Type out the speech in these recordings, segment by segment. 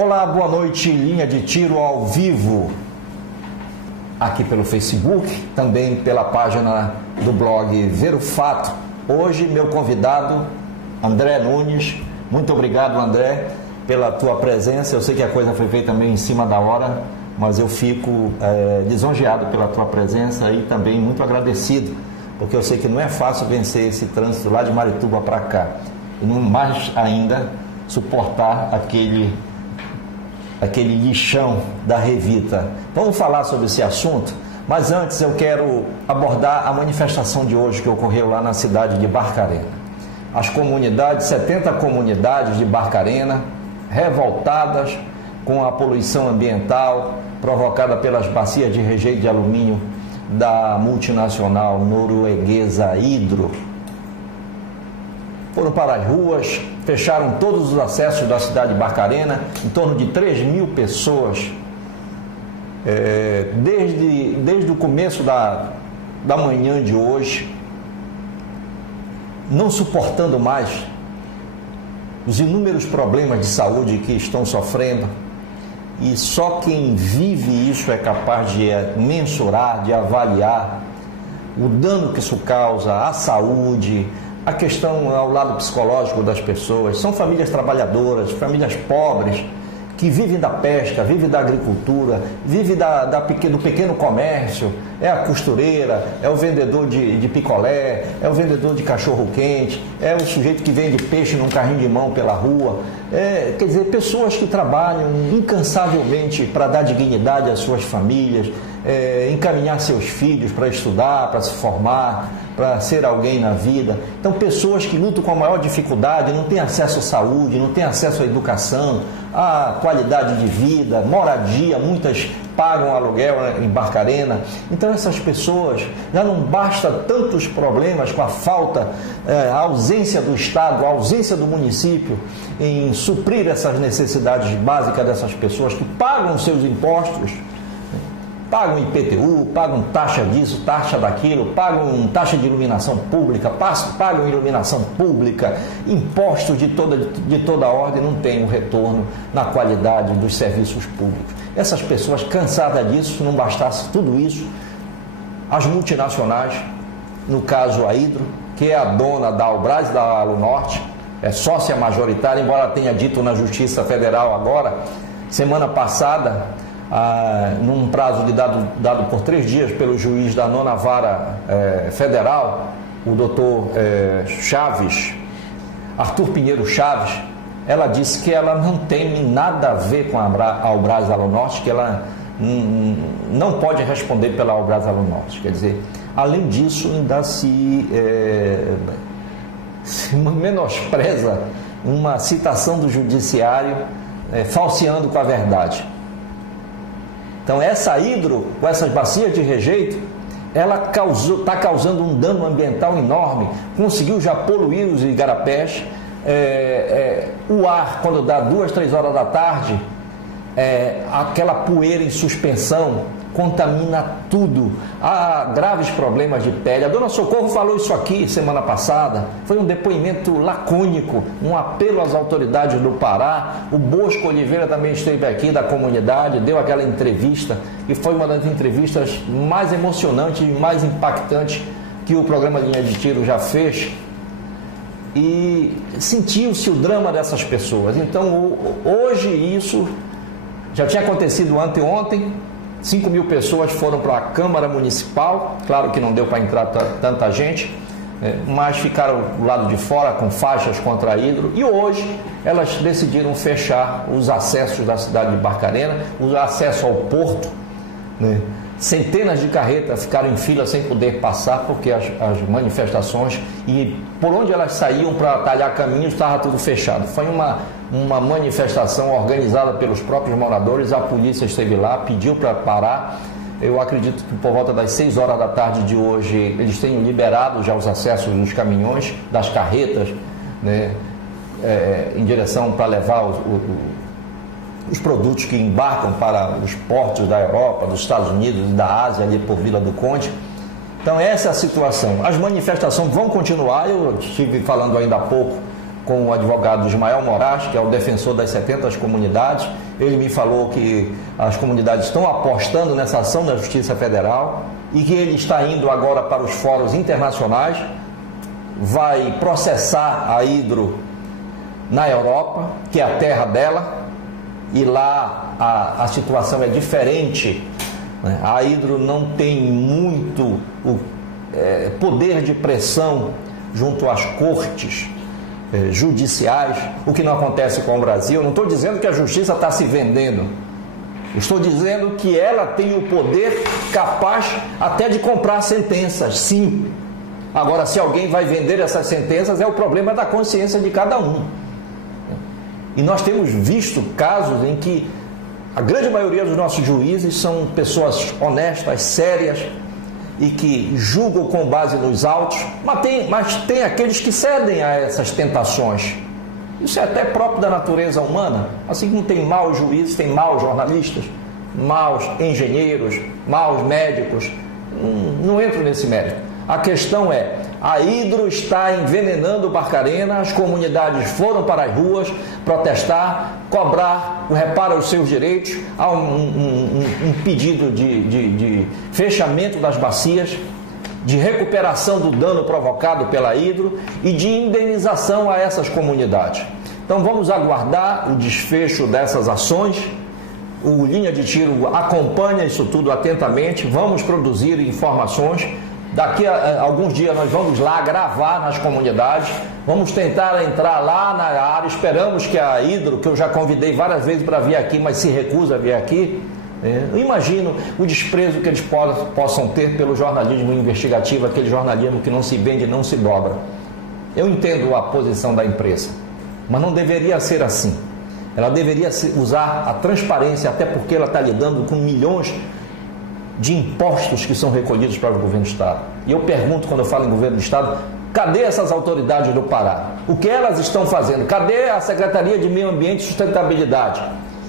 Olá, boa noite, Linha de Tiro ao vivo, aqui pelo Facebook, também pela página do blog Ver o Fato. Hoje, meu convidado, André Nunes. Muito obrigado, André, pela tua presença. Eu sei que a coisa foi feita meio em cima da hora, mas eu fico lisonjeado pela tua presença e também muito agradecido, porque eu sei que não é fácil vencer esse trânsito lá de Marituba para cá, e não mais ainda suportar aquele lixão da Revita. Vamos falar sobre esse assunto, mas antes eu quero abordar a manifestação de hoje que ocorreu lá na cidade de Barcarena. As comunidades, 70 comunidades de Barcarena, revoltadas com a poluição ambiental provocada pelas bacias de rejeito de alumínio da multinacional norueguesa Hydro. Foram para as ruas, fecharam todos os acessos da cidade de Barcarena, em torno de 3.000 pessoas, desde o começo da manhã de hoje, não suportando mais os inúmeros problemas de saúde que estão sofrendo, e só quem vive isso é capaz de mensurar, de avaliar o dano que isso causa à saúde, a questão ao lado psicológico das pessoas. São famílias trabalhadoras, famílias pobres, que vivem da pesca, vivem da agricultura, vivem do pequeno comércio, é a costureira, é o vendedor de picolé, é o vendedor de cachorro-quente, é o sujeito que vende peixe num carrinho de mão pela rua. Quer dizer, pessoas que trabalham incansavelmente para dar dignidade às suas famílias, encaminhar seus filhos para estudar, para se formar, para ser alguém na vida. Então, pessoas que lutam com a maior dificuldade, não têm acesso à saúde, não têm acesso à educação, à qualidade de vida, moradia, muitas pagam aluguel em Barcarena. Então, essas pessoas, já não basta tantos problemas com a falta, a ausência do Estado, a ausência do município em suprir essas necessidades básicas dessas pessoas que pagam seus impostos, pagam IPTU, pagam taxa disso, taxa daquilo, pagam taxa de iluminação pública, pagam iluminação pública, impostos de toda ordem, não tem um retorno na qualidade dos serviços públicos. Essas pessoas, cansadas disso, não bastasse tudo isso, as multinacionais, no caso a Hydro, que é a dona da Albras e da Alunorte, é sócia majoritária, embora tenha dito na Justiça Federal agora, semana passada, num prazo dado por 3 dias pelo juiz da 9ª Vara Federal, o doutor Chaves, Arthur Pinheiro Chaves, ela disse que ela não tem nada a ver com a Albras Alunorte, que ela não pode responder pela Albras Alunorte. Quer dizer, além disso, ainda se menospreza uma citação do judiciário, falseando com a verdade. Então, essa Hydro, com essas bacias de rejeito, ela está causando um dano ambiental enorme, conseguiu já poluir os igarapés. O ar, quando dá 2, 3 horas da tarde, aquela poeira em suspensão contamina tudo. Há graves problemas de pele. A dona Socorro falou isso aqui semana passada. Foi um depoimento lacônico, um apelo às autoridades do Pará. O Bosco Oliveira também esteve aqui da comunidade, deu aquela entrevista, e foi uma das entrevistas mais emocionantes e mais impactantes que o programa Linha de Tiro já fez. E sentiu-se o drama dessas pessoas. Então, hoje isso já tinha acontecido anteontem. 5.000 pessoas foram para a Câmara Municipal, claro que não deu para entrar tanta gente, mas ficaram do lado de fora com faixas contra a Hydro, e hoje elas decidiram fechar os acessos da cidade de Barcarena, o acesso ao porto, né? Centenas de carretas ficaram em fila sem poder passar, porque as manifestações, e por onde elas saíam para talhar caminhos, estava tudo fechado. Foi uma manifestação organizada pelos próprios moradores. A polícia esteve lá, pediu para parar. Eu acredito que por volta das 6 horas da tarde de hoje eles tenham liberado já os acessos dos caminhões, das carretas, né, em direção para levar os produtos que embarcam para os portos da Europa, dos Estados Unidos e da Ásia, ali por Vila do Conde. Então, essa é a situação. As manifestações vão continuar. Eu estive falando ainda há pouco com o advogado Ismael Moraes, que é o defensor das 70 comunidades. Ele me falou que as comunidades estão apostando nessa ação da Justiça Federal e que ele está indo agora para os fóruns internacionais, vai processar a Hidro na Europa, que é a terra dela, e lá a situação é diferente, né? A Hidro não tem muito poder de pressão junto às cortes judiciais, o que não acontece com o Brasil. Eu não estou dizendo que a justiça está se vendendo, estou dizendo que ela tem o poder capaz até de comprar sentenças, sim. Agora, se alguém vai vender essas sentenças, é o problema da consciência de cada um. E nós temos visto casos em que a grande maioria dos nossos juízes são pessoas honestas, sérias, e que julgam com base nos autos, mas tem aqueles que cedem a essas tentações. Isso é até próprio da natureza humana. Assim como tem maus juízes, tem maus jornalistas, maus engenheiros, maus médicos. Não entro nesse mérito. A questão é, a Hidro está envenenando Barcarena, as comunidades foram para as ruas protestar, cobrar o reparo aos seus direitos, há um pedido de fechamento das bacias, de recuperação do dano provocado pela Hidro e de indenização a essas comunidades. Então vamos aguardar o desfecho dessas ações. O Linha de Tiro acompanha isso tudo atentamente, vamos produzir informações. Daqui a alguns dias nós vamos lá gravar nas comunidades, vamos tentar entrar lá na área, esperamos que a Hidro, que eu já convidei várias vezes para vir aqui, mas se recusa a vir aqui, eu imagino o desprezo que eles possam ter pelo jornalismo investigativo, aquele jornalismo que não se vende, não se dobra. Eu entendo a posição da imprensa, mas não deveria ser assim. Ela deveria usar a transparência, até porque ela está lidando com milhões de impostos que são recolhidos para o governo do Estado. E eu pergunto, quando eu falo em governo do Estado, cadê essas autoridades do Pará? O que elas estão fazendo? Cadê a Secretaria de Meio Ambiente e Sustentabilidade,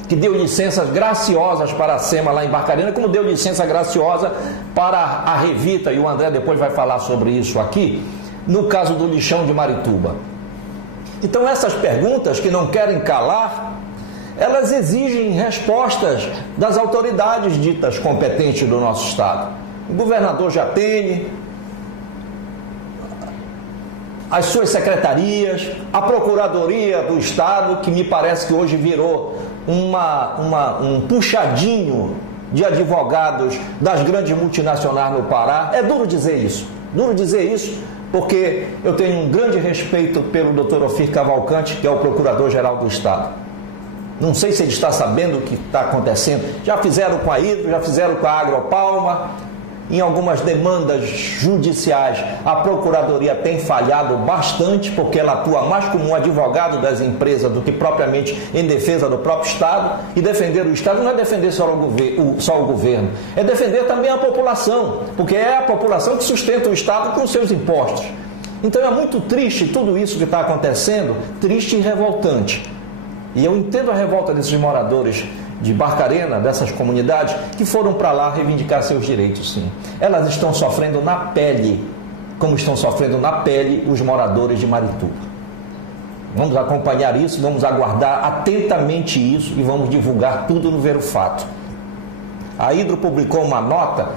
que deu licenças graciosas para a SEMA lá em Barcarena, como deu licença graciosa para a Revita, e o André depois vai falar sobre isso aqui, no caso do lixão de Marituba. Então essas perguntas que não querem calar, elas exigem respostas das autoridades ditas competentes do nosso Estado. O governador Jatene, as suas secretarias, a Procuradoria do Estado, que me parece que hoje virou um puxadinho de advogados das grandes multinacionais no Pará. É duro dizer isso, porque eu tenho um grande respeito pelo Dr. Ofir Cavalcante, que é o Procurador-Geral do Estado. Não sei se ele está sabendo o que está acontecendo. Já fizeram com a Hidro, já fizeram com a Agropalma. Em algumas demandas judiciais, a Procuradoria tem falhado bastante, porque ela atua mais como um advogado das empresas do que propriamente em defesa do próprio Estado. E defender o Estado não é defender só o governo, é defender também a população, porque é a população que sustenta o Estado com os seus impostos. Então é muito triste tudo isso que está acontecendo, triste e revoltante. E eu entendo a revolta desses moradores de Barcarena, dessas comunidades, que foram para lá reivindicar seus direitos, sim. Elas estão sofrendo na pele, como estão sofrendo na pele os moradores de Marituba. Vamos acompanhar isso, vamos aguardar atentamente isso e vamos divulgar tudo no Ver o Fato. A Hidro publicou uma nota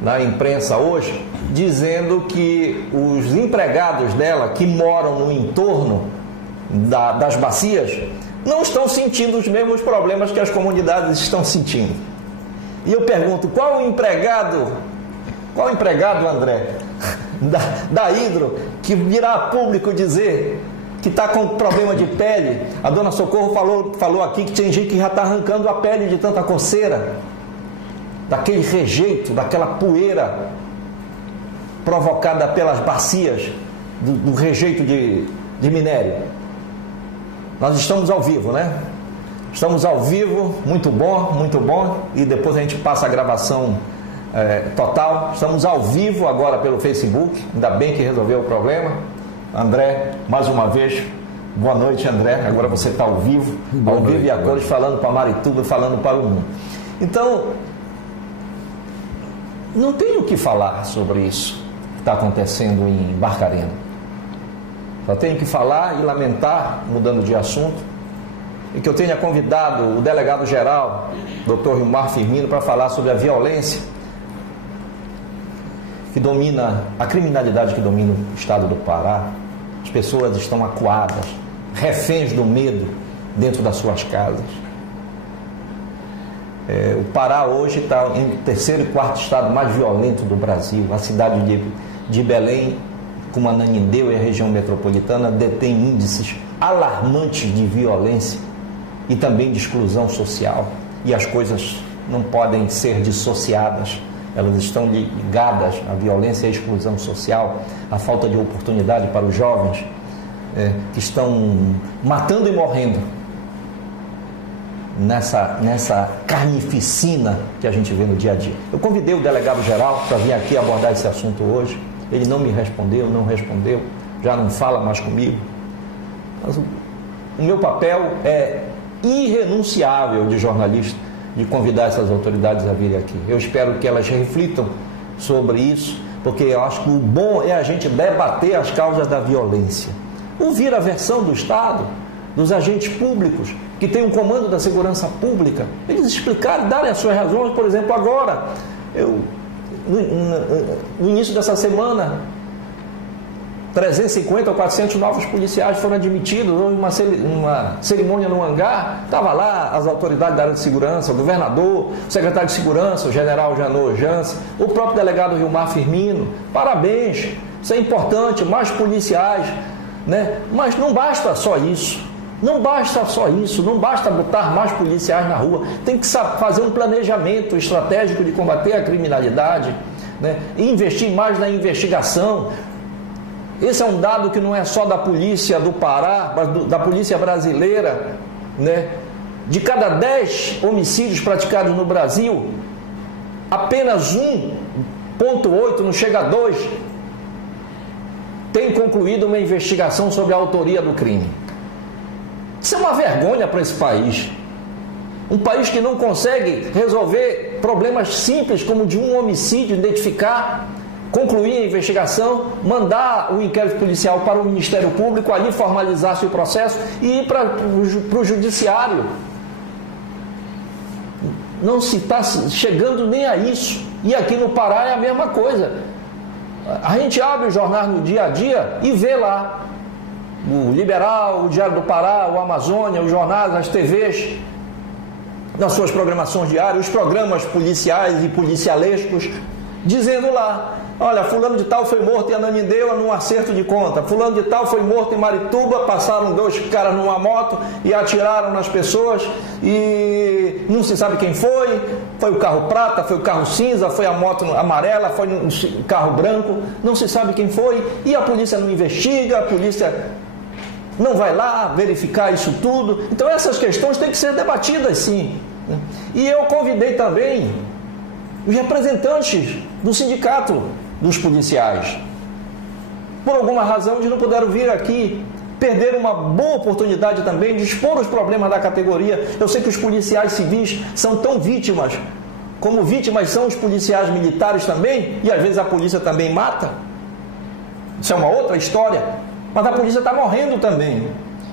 na imprensa hoje, dizendo que os empregados dela, que moram no entorno das bacias, não estão sentindo os mesmos problemas que as comunidades estão sentindo. E eu pergunto, qual o empregado, André, da Hidro, que virá a público dizer que está com problema de pele? A dona Socorro falou aqui que tem gente que já está arrancando a pele de tanta coceira, daquele rejeito, daquela poeira provocada pelas bacias, do rejeito de minério. Nós estamos ao vivo, né? Estamos ao vivo, muito bom, e depois a gente passa a gravação total. Estamos ao vivo agora pelo Facebook, ainda bem que resolveu o problema. André, mais uma vez, boa noite, André. Agora você está ao vivo e a cores, falando para Marituba, falando para o mundo. Então, não tenho o que falar sobre isso que está acontecendo em Barcarena. Só tenho que falar e lamentar, mudando de assunto, e que eu tenha convidado o delegado-geral, Dr. Gilmar Firmino, para falar sobre a violência que domina, a criminalidade que domina o estado do Pará. As pessoas estão acuadas, reféns do medo dentro das suas casas. O Pará hoje está em terceiro e quarto estado mais violento do Brasil. A cidade de Belém, como Ananindeua e a região metropolitana, detém índices alarmantes de violência e também de exclusão social. E as coisas não podem ser dissociadas. Elas estão ligadas à violência e à exclusão social, à falta de oportunidade para os jovens que estão matando e morrendo nessa carnificina que a gente vê no dia a dia. Eu convidei o delegado-geral para vir aqui abordar esse assunto hoje. Ele não me respondeu, já não fala mais comigo. Mas o meu papel é irrenunciável de jornalista, de convidar essas autoridades a virem aqui. Eu espero que elas reflitam sobre isso, porque eu acho que o bom é a gente debater as causas da violência. Ouvir a versão do Estado, dos agentes públicos, que têm um comando da segurança pública, eles explicarem, darem as suas razões. Por exemplo, agora, no início dessa semana, 350 ou 400 novos policiais foram admitidos. Houve uma cerimônia no hangar, estava lá as autoridades da área de segurança, o governador, o secretário de segurança, o general Janot Jansen, o próprio delegado Gilmar Firmino. Parabéns, isso é importante, mais policiais, né? Mas não basta só isso. Não basta só isso, não basta botar mais policiais na rua, tem que fazer um planejamento estratégico de combater a criminalidade, né? E investir mais na investigação. Esse é um dado que não é só da polícia do Pará, mas da polícia brasileira, né? De cada 10 homicídios praticados no Brasil, apenas 1,8, não chega a 2, tem concluído uma investigação sobre a autoria do crime. Isso é uma vergonha para esse país. Um país que não consegue resolver problemas simples como de um homicídio, identificar, concluir a investigação, mandar o inquérito policial para o Ministério Público, ali formalizar-se o processo e ir para o Judiciário. Não se está chegando nem a isso. E aqui no Pará é a mesma coisa. A gente abre o jornal no dia a dia e vê lá o Liberal, o Diário do Pará, o Amazônia, os jornais, as TVs, nas suas programações diárias, os programas policiais e policialescos, dizendo lá: olha, fulano de tal foi morto em Ananindeua num acerto de conta, fulano de tal foi morto em Marituba, passaram 2 caras numa moto e atiraram nas pessoas e não se sabe quem foi o carro prata, foi o carro cinza, foi a moto amarela, foi um carro branco, não se sabe quem foi, e a polícia não investiga, a polícia não vai lá verificar isso tudo. Então essas questões têm que ser debatidas, sim. E eu convidei também os representantes do sindicato dos policiais. Por alguma razão eles não puderam vir aqui, perderam uma boa oportunidade também de expor os problemas da categoria. Eu sei que os policiais civis são tão vítimas, como vítimas são os policiais militares também, e às vezes a polícia também mata. Isso é uma outra história, mas a polícia está morrendo também.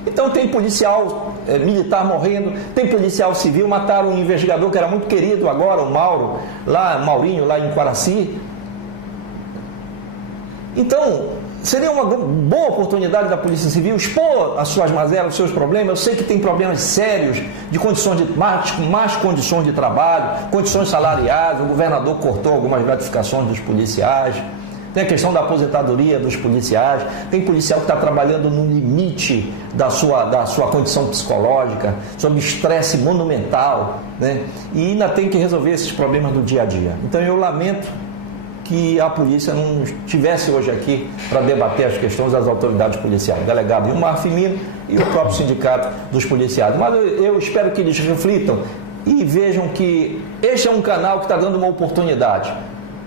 Então tem policial militar morrendo, tem policial civil, mataram um investigador que era muito querido agora, o Maurinho, lá em Quaraci. Então, seria uma boa oportunidade da Polícia Civil expor as suas mazelas, os seus problemas. Eu sei que tem problemas sérios de condições de mais condições de trabalho, condições salariais. O governador cortou algumas gratificações dos policiais. Tem a questão da aposentadoria dos policiais. Tem policial que está trabalhando no limite da sua condição psicológica, sob estresse monumental, né? E ainda tem que resolver esses problemas do dia a dia. Então eu lamento que a polícia não estivesse hoje aqui para debater as questões das autoridades policiais, o delegado Gilmar Firmino e o próprio sindicato dos policiais. Mas eu espero que eles reflitam e vejam que este é um canal que está dando uma oportunidade.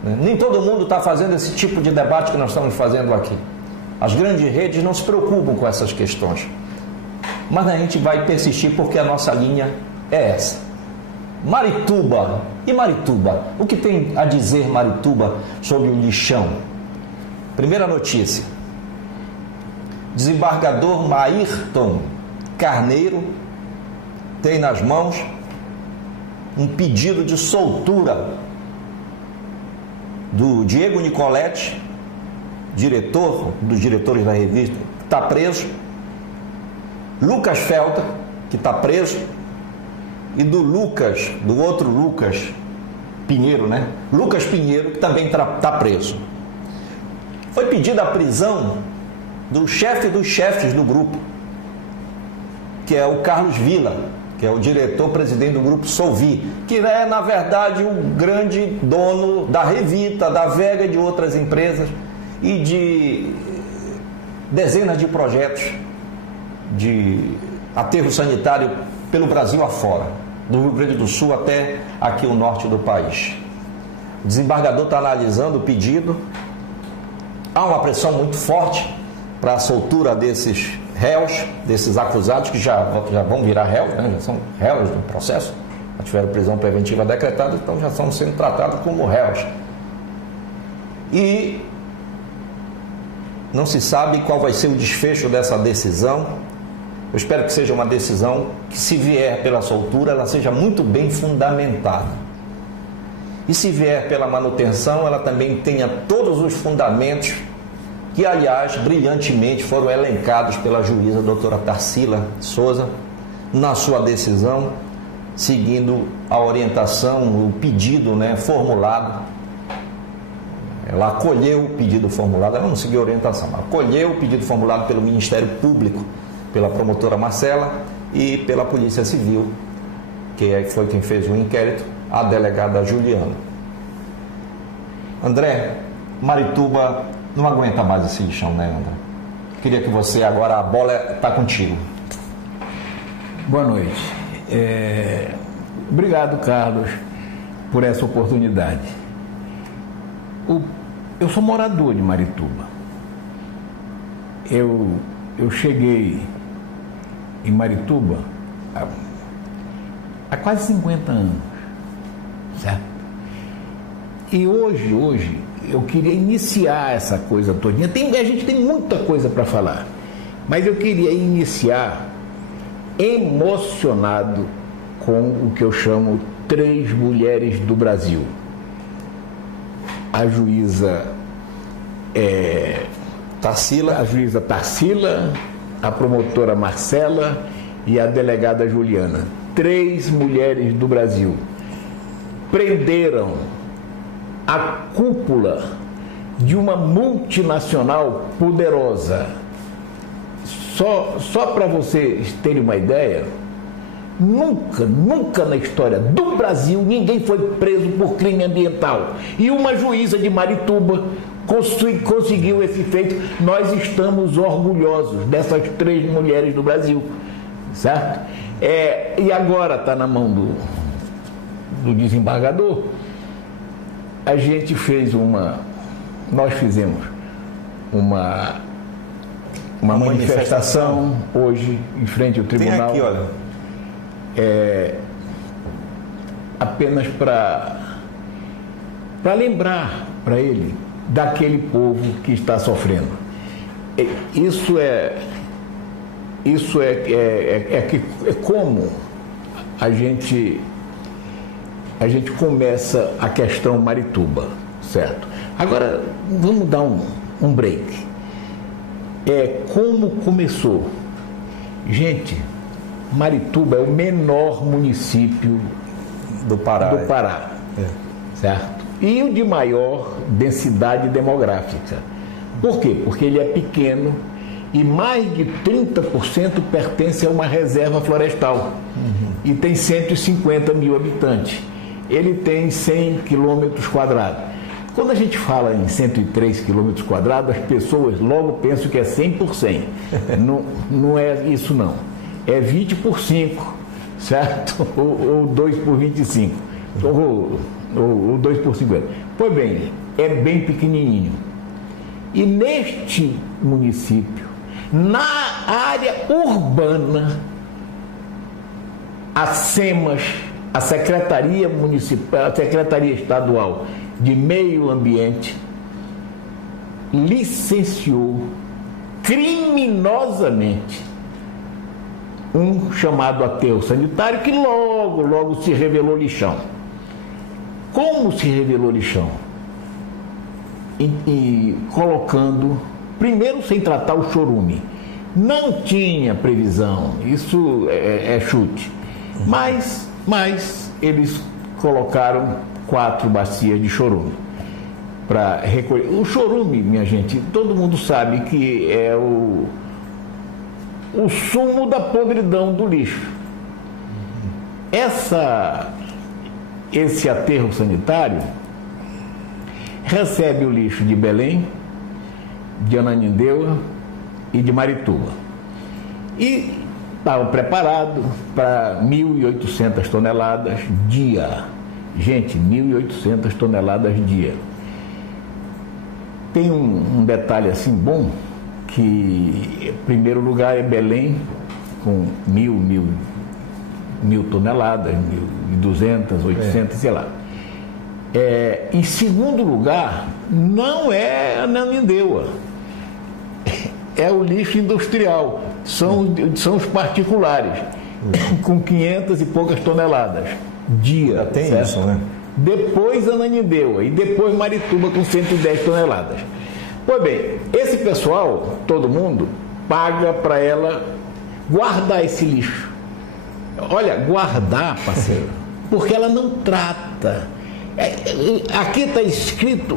Nem todo mundo está fazendo esse tipo de debate que nós estamos fazendo aqui. As grandes redes não se preocupam com essas questões. Mas a gente vai persistir porque a nossa linha é essa. Marituba. E Marituba? O que tem a dizer Marituba sobre o lixão? Primeira notícia. desembargador Maírton Carneiro tem nas mãos um pedido de soltura do Diego Nicoletti, diretor dos diretores da revista, que está preso, Lucas Felta, que está preso, e do outro Lucas Pinheiro, né? Lucas Pinheiro, que também está preso. Foi pedida a prisão do chefe dos chefes do grupo, que é o Carlos Villa, que é o diretor-presidente do grupo Solvi, que é, na verdade, o grande dono da Revita, da Vega e de outras empresas e de dezenas de projetos de aterro sanitário pelo Brasil afora, do Rio Grande do Sul até aqui o norte do país. O desembargador está analisando o pedido. Há uma pressão muito forte para a soltura desses réus, desses acusados que já vão virar réus, né? Já são réus do processo, já tiveram prisão preventiva decretada, então já estão sendo tratados como réus. E não se sabe qual vai ser o desfecho dessa decisão. Eu espero que seja uma decisão que, se vier pela soltura, ela seja muito bem fundamentada. E se vier pela manutenção, ela também tenha todos os fundamentos que, aliás, brilhantemente foram elencados pela juíza doutora Tarsila Souza na sua decisão, seguindo a orientação, o pedido, né, formulado. Ela acolheu o pedido formulado, ela não seguiu a orientação, ela acolheu o pedido formulado pelo Ministério Público, pela promotora Marcela e pela Polícia Civil, que foi quem fez o inquérito, a delegada Juliana. André, Marituba não aguenta mais esse lixão, né, André? Queria que você, agora a bola está contigo. Boa noite. Obrigado, Carlos, por essa oportunidade. Eu sou morador de Marituba. Eu cheguei em Marituba há quase 50 anos, certo? E hoje eu queria iniciar essa coisa todinha. A gente tem muita coisa para falar, mas eu queria iniciar emocionado com o que eu chamo 3 mulheres do Brasil. A juíza Tarsila, a promotora Marcela e a delegada Juliana. 3 mulheres do Brasil prenderam a cúpula de uma multinacional poderosa. Só para vocês terem uma ideia, nunca na história do Brasil ninguém foi preso por crime ambiental. E uma juíza de Marituba conseguiu esse feito. Nós estamos orgulhosos dessas 3 mulheres do Brasil, certo? E agora está na mão do desembargador. Nós fizemos uma manifestação hoje em frente ao tribunal. Tem aqui, olha. Apenas para lembrar para ele daquele povo que está sofrendo. Isso é como a gente começa a questão Marituba, certo? Agora vamos dar um break. Como começou? Gente, Marituba é o menor município do Pará. Certo? E o de maior densidade demográfica. Por quê? Porque ele é pequeno e mais de 30% pertence a uma reserva florestal. E tem 150 mil habitantes. Ele tem 100 quilômetros quadrados. Quando a gente fala em 103 quilômetros quadrados, as pessoas logo pensam que é 100 por 100. Não é isso, não. É 20 por 5, certo? Ou 2 por 25. Ou 2 por 50. Pois bem, é bem pequenininho. E neste município, na área urbana, a SEMAS, a Secretaria Municipal, a Secretaria Estadual de Meio Ambiente, licenciou criminosamente um chamado aterro sanitário que logo se revelou lixão. Como se revelou lixão? E colocando, primeiro sem tratar o chorume. Não tinha previsão, isso é chute. Mas eles colocaram 4 bacias de chorume para recolher. O chorume, minha gente, todo mundo sabe que é o sumo da podridão do lixo. Esse aterro sanitário recebe o lixo de Belém, de Ananindeua e de Marituba. E estava preparado para 1.800 toneladas dia. Gente, 1.800 toneladas dia. Tem um detalhe assim bom, que em primeiro lugar é Belém, com 1.000 toneladas, 1.200, 800, sei lá. Em segundo lugar, não é Ananindeua, é o lixo industrial, são os particulares, com 500 e poucas toneladas dia. Já tem certo? Isso, né? Depois Ananindeua e depois Marituba com 110 toneladas. Pois bem, esse pessoal, todo mundo, paga para ela guardar esse lixo. Olha, guardar, parceiro, porque ela não trata. Aqui está escrito,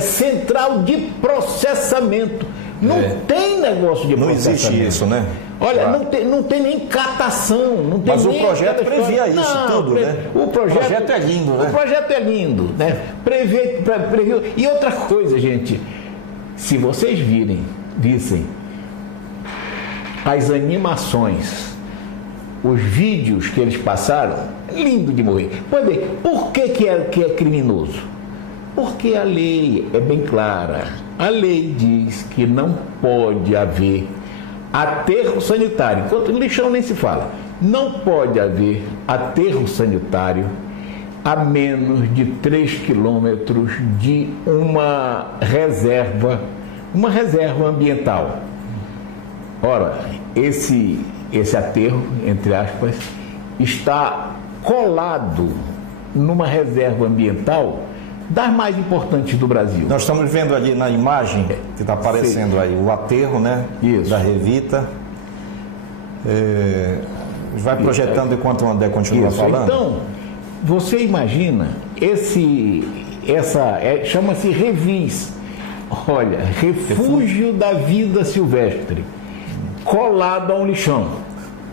central de processamento. Não tem negócio de processamento. Não existe isso, né? Olha, claro. não tem nem catação. Não tem. Mas nem o projeto previa isso tudo, né? O projeto é lindo, né? O projeto é lindo, né? Previu. E outra coisa, gente, se vocês vissem as animações, os vídeos que eles passaram, lindo de morrer. Pois bem, por que é criminoso? Porque a lei é bem clara. A lei diz que não pode haver aterro sanitário. Enquanto lixão nem se fala. Não pode haver aterro sanitário a menos de 3 quilômetros de uma reserva ambiental. Ora, esse aterro, entre aspas, está colado numa reserva ambiental das mais importantes do Brasil. Nós estamos vendo ali na imagem que está aparecendo aí o aterro, né? Isso. Da Revita. Vai projetando enquanto o André continua falando. Então, você imagina chama-se Revis. Olha, refúgio da vida silvestre, colado a um lixão.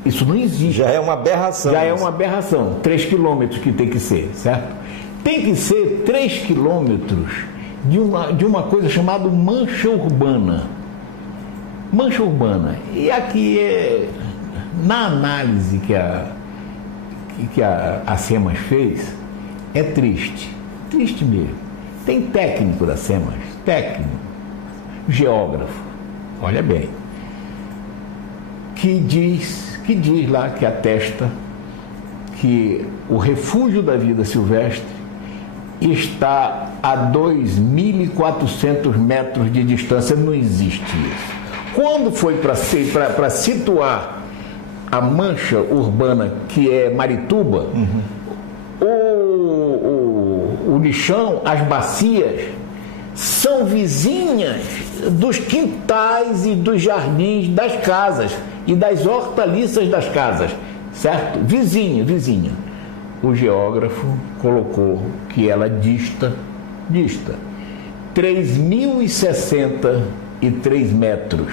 Isso não existe. Já é uma aberração. Já é uma aberração. 3 quilômetros que tem que ser, certo? Tem que ser 3 quilômetros de uma coisa chamada mancha urbana. Mancha urbana. E aqui na análise que a SEMAS fez, é triste. Triste mesmo. Tem técnico da SEMAS, geógrafo, olha bem, que diz lá, que atesta que o refúgio da vida silvestre está a 2.400 metros de distância. Não existe isso. Quando foi para situar a mancha urbana, que é Marituba, o lixão, as bacias, são vizinhas dos quintais e dos jardins das casas e das hortaliças das casas, certo? Vizinha. O geógrafo colocou que ela dista 3.063 metros.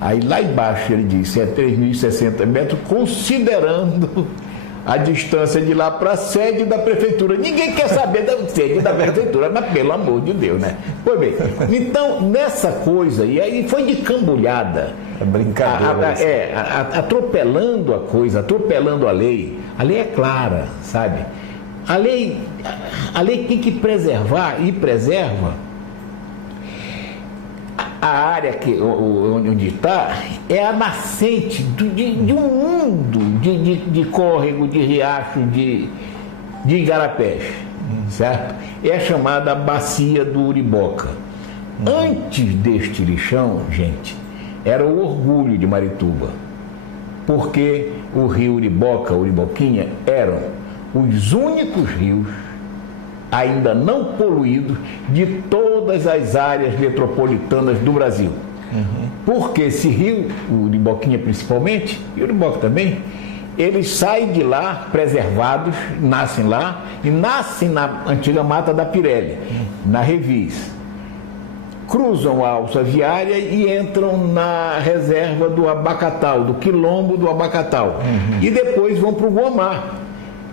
Aí lá embaixo ele disse, 3.060 metros, considerando a distância de lá para a sede da prefeitura. Ninguém quer saber da sede da prefeitura, mas pelo amor de Deus, né? Pois bem, então nessa coisa, e aí foi de cambulhada. É brincadeira. Atropelando a coisa, atropelando a lei. A lei é clara, sabe? A lei tem que preservar e preserva. A área onde está é a nascente de um mundo de córrego, de riacho, de igarapés, certo? É chamada Bacia do Uriboca. Antes deste lixão, gente, era o orgulho de Marituba, porque o rio Uriboca, Uriboquinha, eram os únicos rios ainda não poluídos de todas as áreas metropolitanas do Brasil. Porque esse rio, o Uriboquinha principalmente, e o Uriboca também, eles saem de lá preservados, nascem lá e nascem na antiga Mata da Pirelli, na Revis. Cruzam a alça viária e entram na reserva do Abacatal, do quilombo do Abacatal. E depois vão para o Guamá.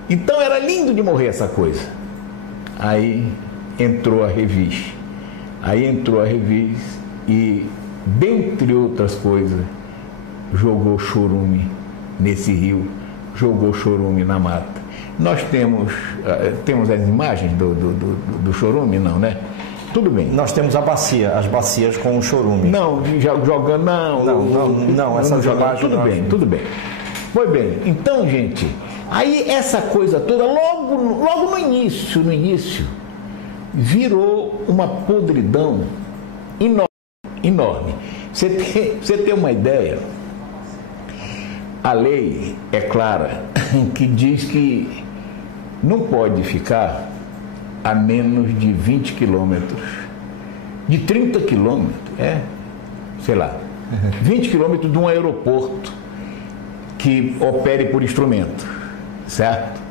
Então era lindo de morrer essa coisa. Aí entrou a Revis. E, dentre outras coisas, jogou chorume nesse rio, jogou chorume na mata. Nós temos as imagens do chorume, não, né? Tudo bem. Nós temos as bacias com o chorume. Não, jogando, não, essas imagens. Tudo bem. Pois bem, então, gente, aí essa coisa toda, logo no início, virou uma podridão enorme. Você tem uma ideia? A lei é clara, que diz que não pode ficar a menos de 20 quilômetros, de 30 quilômetros, 20 quilômetros de um aeroporto que opere por instrumento, certo?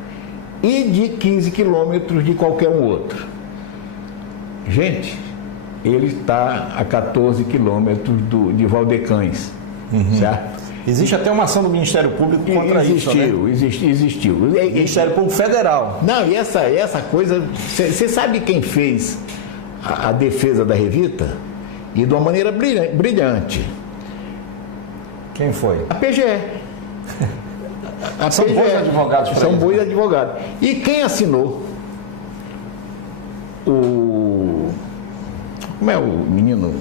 E de 15 quilômetros de qualquer um outro. Gente, ele está a 14 quilômetros de Valdecães, certo? Existe até uma ação do Ministério Público contra isso, né? Existiu. Ministério Público Federal. Não, e essa coisa... Você sabe quem fez a defesa da Revita? E de uma maneira brilhante. Quem foi? A PGE. São bons advogados. São bons advogados. E quem assinou? Como é o menino?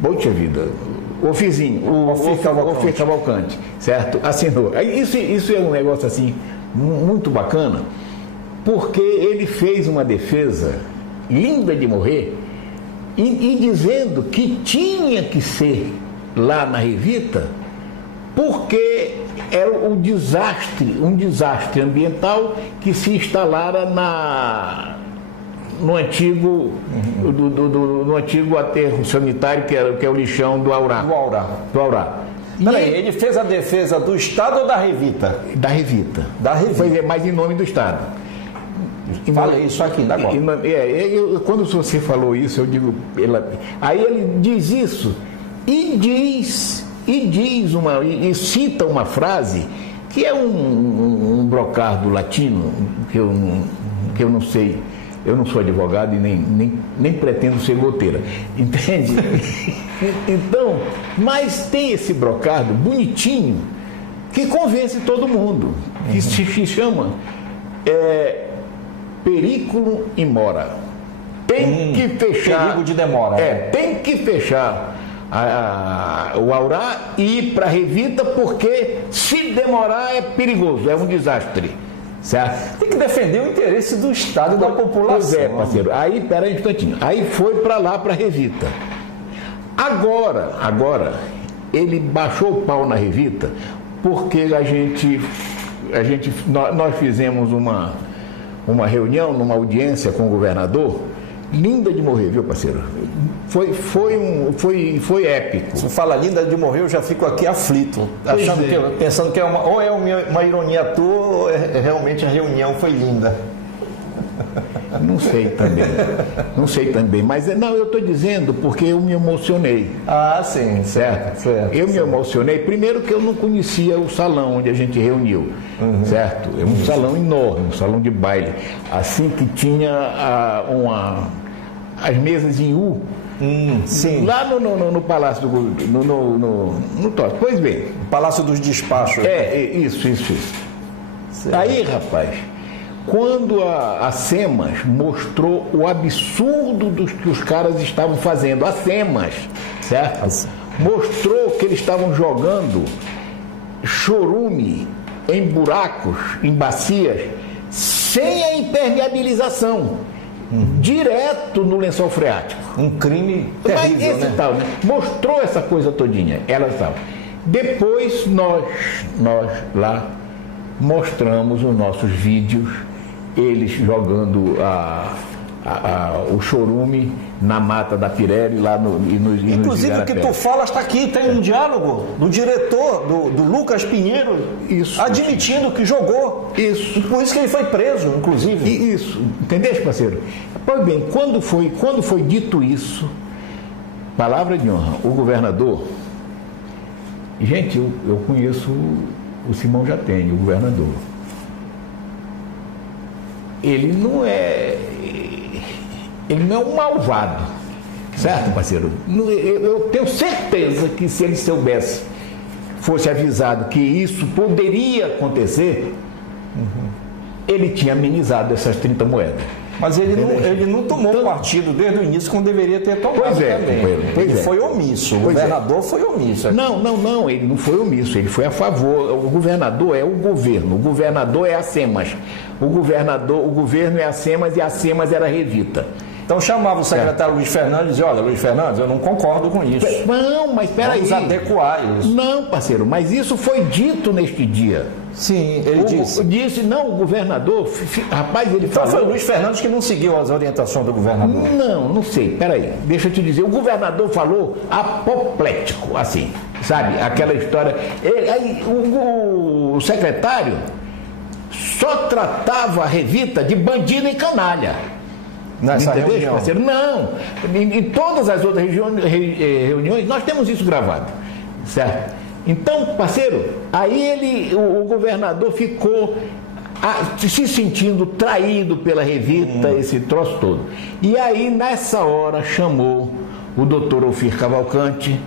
Poxa vida... O Fizinho, o Ofir Cavalcante, certo? Assinou. Isso é um negócio assim, muito bacana, porque ele fez uma defesa linda de morrer e dizendo que tinha que ser lá na Revita, porque era um desastre ambiental que se instalara no antigo aterro sanitário, que é o lixão do Aurá. Peraí, ele fez a defesa do Estado ou da Revita? Da Revita. Mas em nome do Estado. Falei isso aqui, ainda agora. Quando você falou isso, eu digo... Aí ele diz isso e cita uma frase que é um brocardo latino, que eu não sei. Eu não sou advogado e nem pretendo ser goteira, entende? Então, mas tem esse brocardo bonitinho que convence todo mundo, que se chama periculum in mora. Tem que fechar. Perigo de demora. Tem que fechar o Aurá e ir para a Revita, porque se demorar é perigoso, é um desastre. Certo? Tem que defender o interesse do Estado e da população. Pois parceiro. Aí, pera aí um instantinho. Aí foi para lá, para a Revita. Agora, ele baixou o pau na Revita, porque nós fizemos uma reunião, numa audiência com o governador, linda de morrer, viu, parceiro? Foi épico. Se fala linda de morrer, eu já fico aqui aflito, pensando que ou é uma ironia à toa, ou realmente a reunião foi linda. Não sei também, mas eu estou dizendo porque eu me emocionei. Ah, sim, certo. Me emocionei, primeiro que eu não conhecia o salão onde a gente reuniu, certo? É um salão enorme, um salão de baile, assim que tinha as mesas em U, sim. Lá no Palácio no Toque. Pois bem. Palácio dos Despachos. Isso. Certo. Aí, rapaz, quando a SEMAS mostrou o absurdo dos que os caras estavam fazendo, a SEMAS, certo? Mostrou que eles estavam jogando chorume em buracos, em bacias, sem a impermeabilização. direto no lençol freático. Um crime terrível, né? Tal, né? Mostrou essa coisa todinha, ela estava. Depois nós lá mostramos os nossos vídeos, eles jogando o chorume na mata da Pirelli lá inclusive o que tu falas está aqui, tem um diálogo do diretor, do Lucas Pinheiro, admitindo que jogou. Isso. Por isso que ele foi preso, inclusive. Isso, entendeste, parceiro? Pois bem, quando foi dito isso, palavra de honra, o governador, gente, eu conheço o Simão Jatene, o governador. Ele não é um malvado, certo, parceiro? Eu tenho certeza que se ele soubesse, fosse avisado que isso poderia acontecer, ele tinha amenizado essas 30 moedas. Mas ele não tomou partido desde o início, como deveria ter tomado também. Ele foi omisso, o governador foi omisso. Não, ele não foi omisso, ele foi a favor. O governador é o governo, o governador é a SEMAS. O governo é a SEMAS e a SEMAS era a Revita. Então chamava o secretário Luiz Fernandes e dizia, olha, Luiz Fernandes, eu não concordo com isso. Não, mas peraí. Vamos adequar isso. Não, parceiro, mas isso foi dito neste dia. Sim, ele disse. Não, o governador, rapaz, ele então falou... foi o Luiz Fernandes que não seguiu as orientações do governador. Não sei, peraí, deixa eu te dizer, o governador falou apoplético, assim, sabe, aquela história... O secretário só tratava a Revita de bandido e canalha. Nessa reunião? Parceiro? Não, em todas as outras reuniões nós temos isso gravado, certo? Então, parceiro, aí o governador ficou se sentindo traído pela Revita, esse troço todo. E aí, nessa hora, chamou o doutor Ofir Cavalcante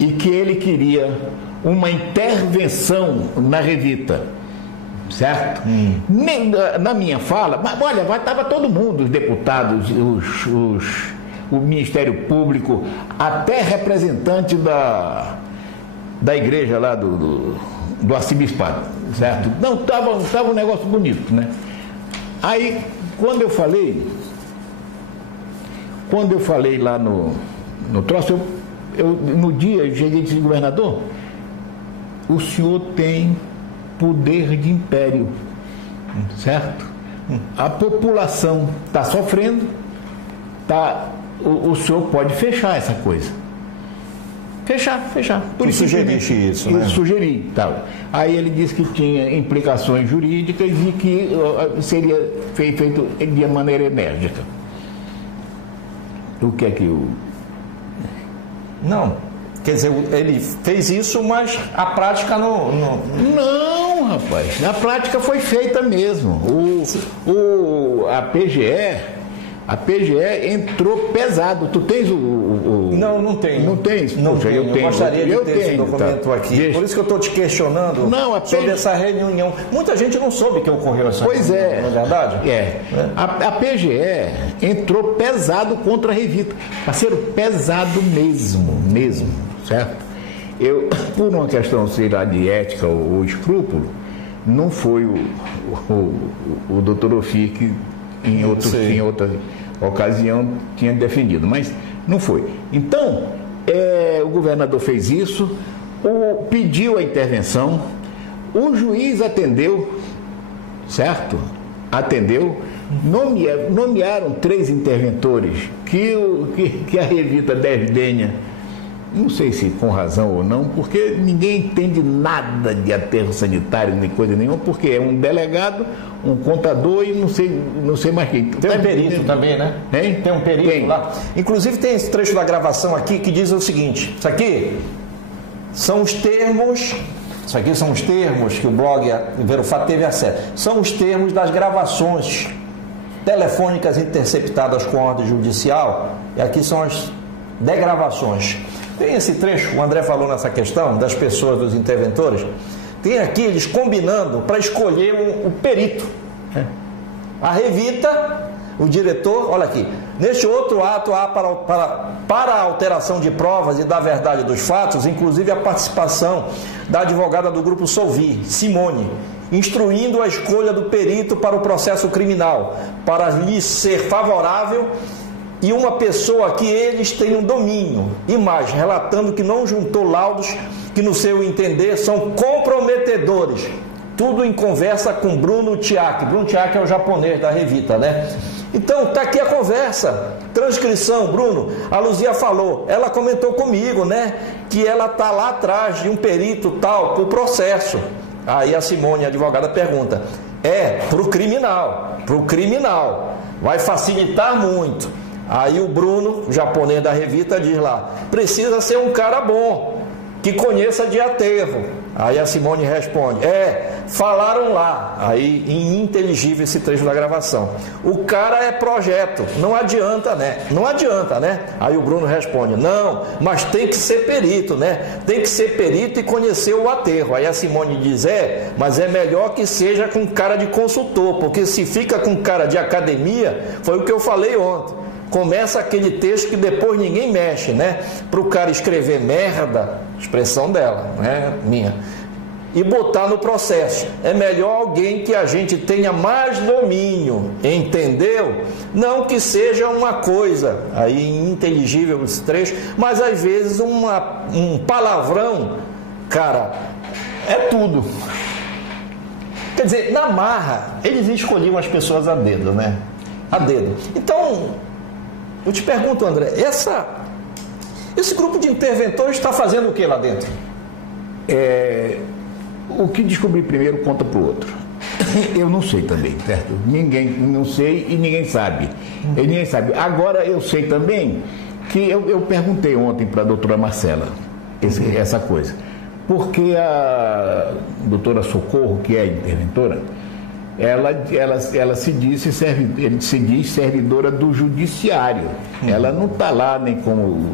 e que ele queria uma intervenção na Revita, certo? Na minha fala, mas olha, estava todo mundo, os deputados, o Ministério Público, até representante da igreja lá do arcebispado, certo? Não, tava um negócio bonito, né? Aí, quando eu falei lá no troço, no dia eu cheguei e disse, governador, o senhor tem poder de império, certo? A população está sofrendo, o senhor pode fechar essa coisa. Fechar. Por isso sugeriste isso, né? Sugeri, tal. Aí ele disse que tinha implicações jurídicas e que seria feito de maneira enérgica. O que é que eu... Não, quer dizer, ele fez isso, mas a prática não... Não, rapaz, a prática foi feita mesmo. A PGE entrou pesado. Tu tens Não tenho. Não tens? Não Poxa, tenho. Eu gostaria de ter esse documento aqui. Deixa. Por isso que eu estou te questionando sobre essa reunião. Muita gente não soube que ocorreu essa reunião. Pois é. Não é verdade? A PGE entrou pesado contra a Revita. Parceiro, pesado mesmo, certo? Eu, por uma questão, sei lá, de ética ou escrúpulo, não foi o doutor Ofir que em outra ocasião tinha defendido, mas não foi. Então, o governador fez isso, pediu a intervenção, o juiz atendeu, certo? Atendeu, nomearam 3 interventores que a Revita desdenha, não sei se com razão ou não, porque ninguém entende nada de aterro sanitário, nem coisa nenhuma, porque é um delegado, um contador e não sei mais quem. Tem um perito também, né? Tem um perito lá. Inclusive tem esse trecho da gravação aqui que diz o seguinte, isso aqui são os termos que o blog Verofato teve acesso. São os termos das gravações telefônicas interceptadas com ordem judicial, e aqui são as degravações. Tem esse trecho, o André falou nessa questão das pessoas, dos interventores. Tem aqui eles combinando para escolher o perito. A Revita, o diretor, olha aqui. Neste outro ato há para a alteração de provas e da verdade dos fatos, inclusive a participação da advogada do grupo Solvi, Simone, instruindo a escolha do perito para o processo criminal, para lhe ser favorável, e uma pessoa que eles tenham domínio, e mais, relatando que não juntou laudos que, no seu entender, são comprometedores. Tudo em conversa com Bruno Tiak. Bruno Tiak é o japonês da Revita, né? Então, está aqui a conversa, transcrição. Bruno, a Luzia falou, ela comentou comigo, né, que ela está lá atrás de um perito tal, para o processo. Aí a Simone, a advogada, pergunta, para o criminal, vai facilitar muito. Aí o Bruno, japonês da Revita, diz lá, precisa ser um cara bom, que conheça de aterro. Aí a Simone responde, falaram lá. Aí ininteligível esse trecho da gravação. O cara é projeto, não adianta, né? Não adianta, né? Aí o Bruno responde, não, mas tem que ser perito, né? Tem que ser perito e conhecer o aterro. Aí a Simone diz, mas é melhor que seja com cara de consultor, porque se fica com cara de academia, foi o que eu falei ontem. Começa aquele texto que depois ninguém mexe, né? Para o cara escrever merda, expressão dela, né? Minha, e botar no processo. É melhor alguém que a gente tenha mais domínio, entendeu? Não que seja uma coisa aí ininteligível esse trecho, mas às vezes um palavrão, cara, é tudo. Quer dizer, na marra, eles escolhiam as pessoas a dedo, né? A dedo. Então, eu te pergunto, André, esse grupo de interventores está fazendo o que lá dentro? O que descobri primeiro conta para o outro. Eu não sei também, certo? Ninguém não sei e ninguém sabe. Ninguém sabe. Agora eu sei também que eu perguntei ontem para a doutora Marcela essa coisa. Porque a doutora Socorro, que é a interventora, ela se diz servidora do judiciário. Ela não está lá nem como...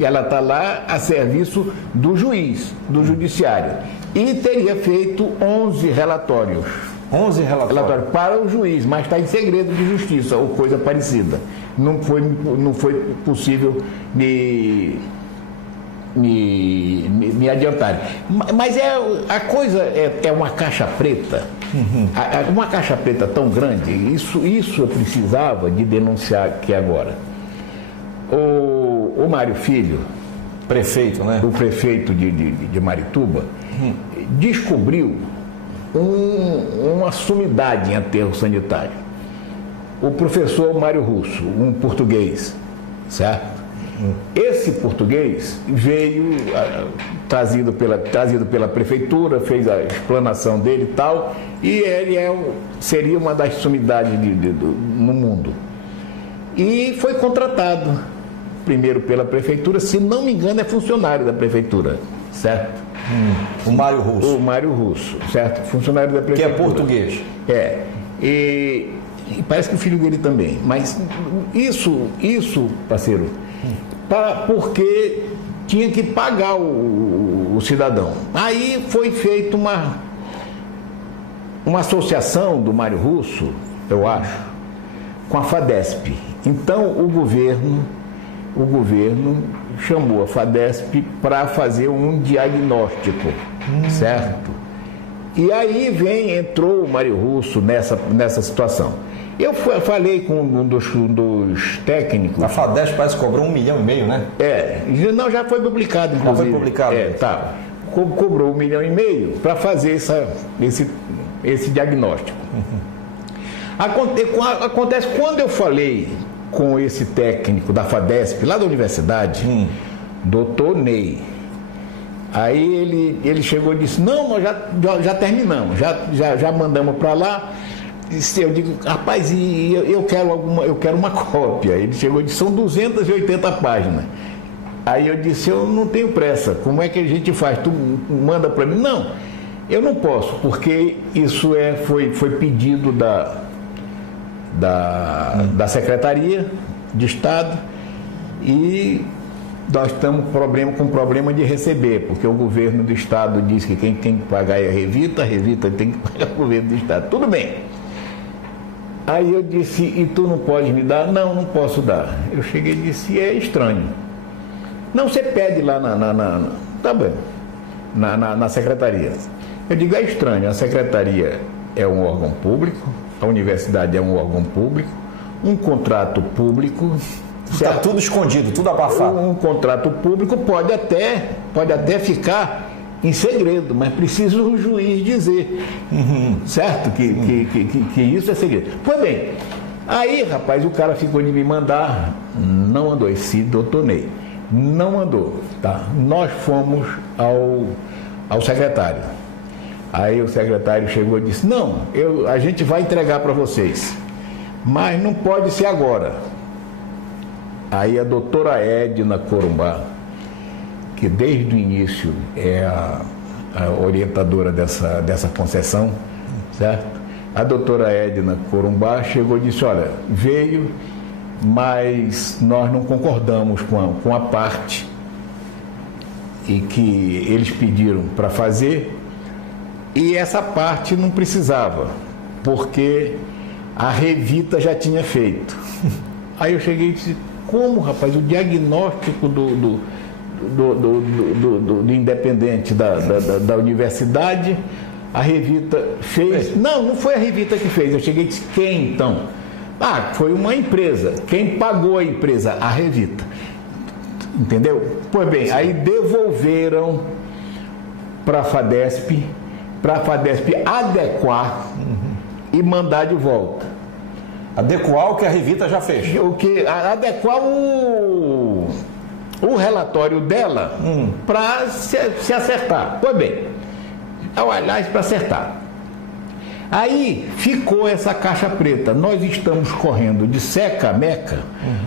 Ela está lá a serviço do juiz, do judiciário. E teria feito 11 relatórios. 11 relatórios para o juiz, mas está em segredo de justiça ou coisa parecida. Não foi possível me adiantar. Mas a coisa é uma caixa preta. Uma caixa preta tão grande, isso eu precisava de denunciar aqui agora. O Mário Filho, prefeito, né? O prefeito de Marituba, descobriu uma sumidade em aterro sanitário. O professor Mário Russo, um português, certo? Esse português veio trazido pela prefeitura, fez a explanação dele e tal, e ele seria uma das sumidades no mundo. E foi contratado primeiro pela prefeitura, se não me engano é funcionário da prefeitura, certo? O Mário Russo. O Mário Russo, certo? Funcionário da prefeitura. Que é português. E parece que o filho dele também. Mas isso, parceiro, porque tinha que pagar o cidadão. Aí foi feita uma associação do Mário Russo, eu acho, com a FADESP. Então o governo chamou a FADESP para fazer um diagnóstico, certo? E aí entrou o Mário Russo nessa situação. Eu falei com um dos técnicos. A FADESP parece que cobrou 1,5 milhão, né? Não, já foi publicado, inclusive. Já foi publicado. Tá. Cobrou 1,5 milhão para fazer esse diagnóstico. Acontece, quando eu falei com esse técnico da FADESP, lá da universidade, doutor Ney, aí ele chegou e disse, não, nós já terminamos, já mandamos para lá. Eu digo, rapaz, eu quero uma cópia. Ele chegou e disse, são 280 páginas. Aí eu disse, eu não tenho pressa, como é que a gente faz? Tu manda para mim? Não, eu não posso, porque isso foi pedido da Secretaria de Estado e nós estamos com problema de receber, porque o governo do Estado diz que quem tem que pagar é a Revita tem que pagar o governo do Estado. Tudo bem. Aí eu disse, e tu não pode me dar? Não posso dar. Eu cheguei e disse, é estranho. Não, você pede lá tá bem, na secretaria. Eu digo, é estranho, a secretaria é um órgão público, a universidade é um órgão público, um contrato público... Está tudo escondido, tudo abafado. Um contrato público pode até ficar em segredo, mas precisa o juiz dizer, certo? Que isso é segredo. Pois bem, aí, rapaz, o cara ficou de me mandar, não andou, esse doutor Ney, não andou, tá? Nós fomos ao secretário. Aí o secretário chegou e disse, não, a gente vai entregar para vocês, mas não pode ser agora. Aí a doutora Edna Corumbá, que desde o início é a orientadora dessa concessão, certo? A doutora Edna Corumbá chegou e disse, olha, veio, mas nós não concordamos com a parte e que eles pediram para fazer, e essa parte não precisava, porque a Revita já tinha feito. Aí eu cheguei e disse, como, rapaz, o diagnóstico do independente da universidade, a Revita fez. Não foi a Revita que fez. Eu cheguei e disse, quem então? Foi uma empresa. Quem pagou a empresa? A Revita. Entendeu? Pois bem, aí devolveram para a FADESP adequar e mandar de volta. Adequar o que a Revita já fez. Adequar o relatório dela para se acertar. Pois bem, aliás, para acertar. Aí ficou essa caixa preta. Nós estamos correndo de seca a meca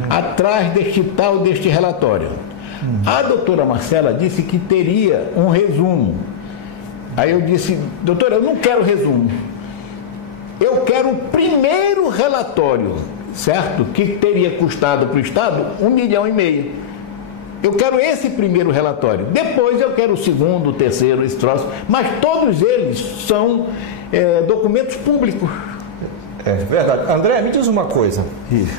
atrás deste relatório. A doutora Marcela disse que teria um resumo. Aí eu disse, doutora, eu não quero resumo. Eu quero o primeiro relatório, certo? Que teria custado para o Estado R$1,5 milhão. Eu quero esse primeiro relatório. Depois eu quero o segundo, o terceiro, esse troço. Mas todos eles são documentos públicos. É verdade. André, me diz uma coisa.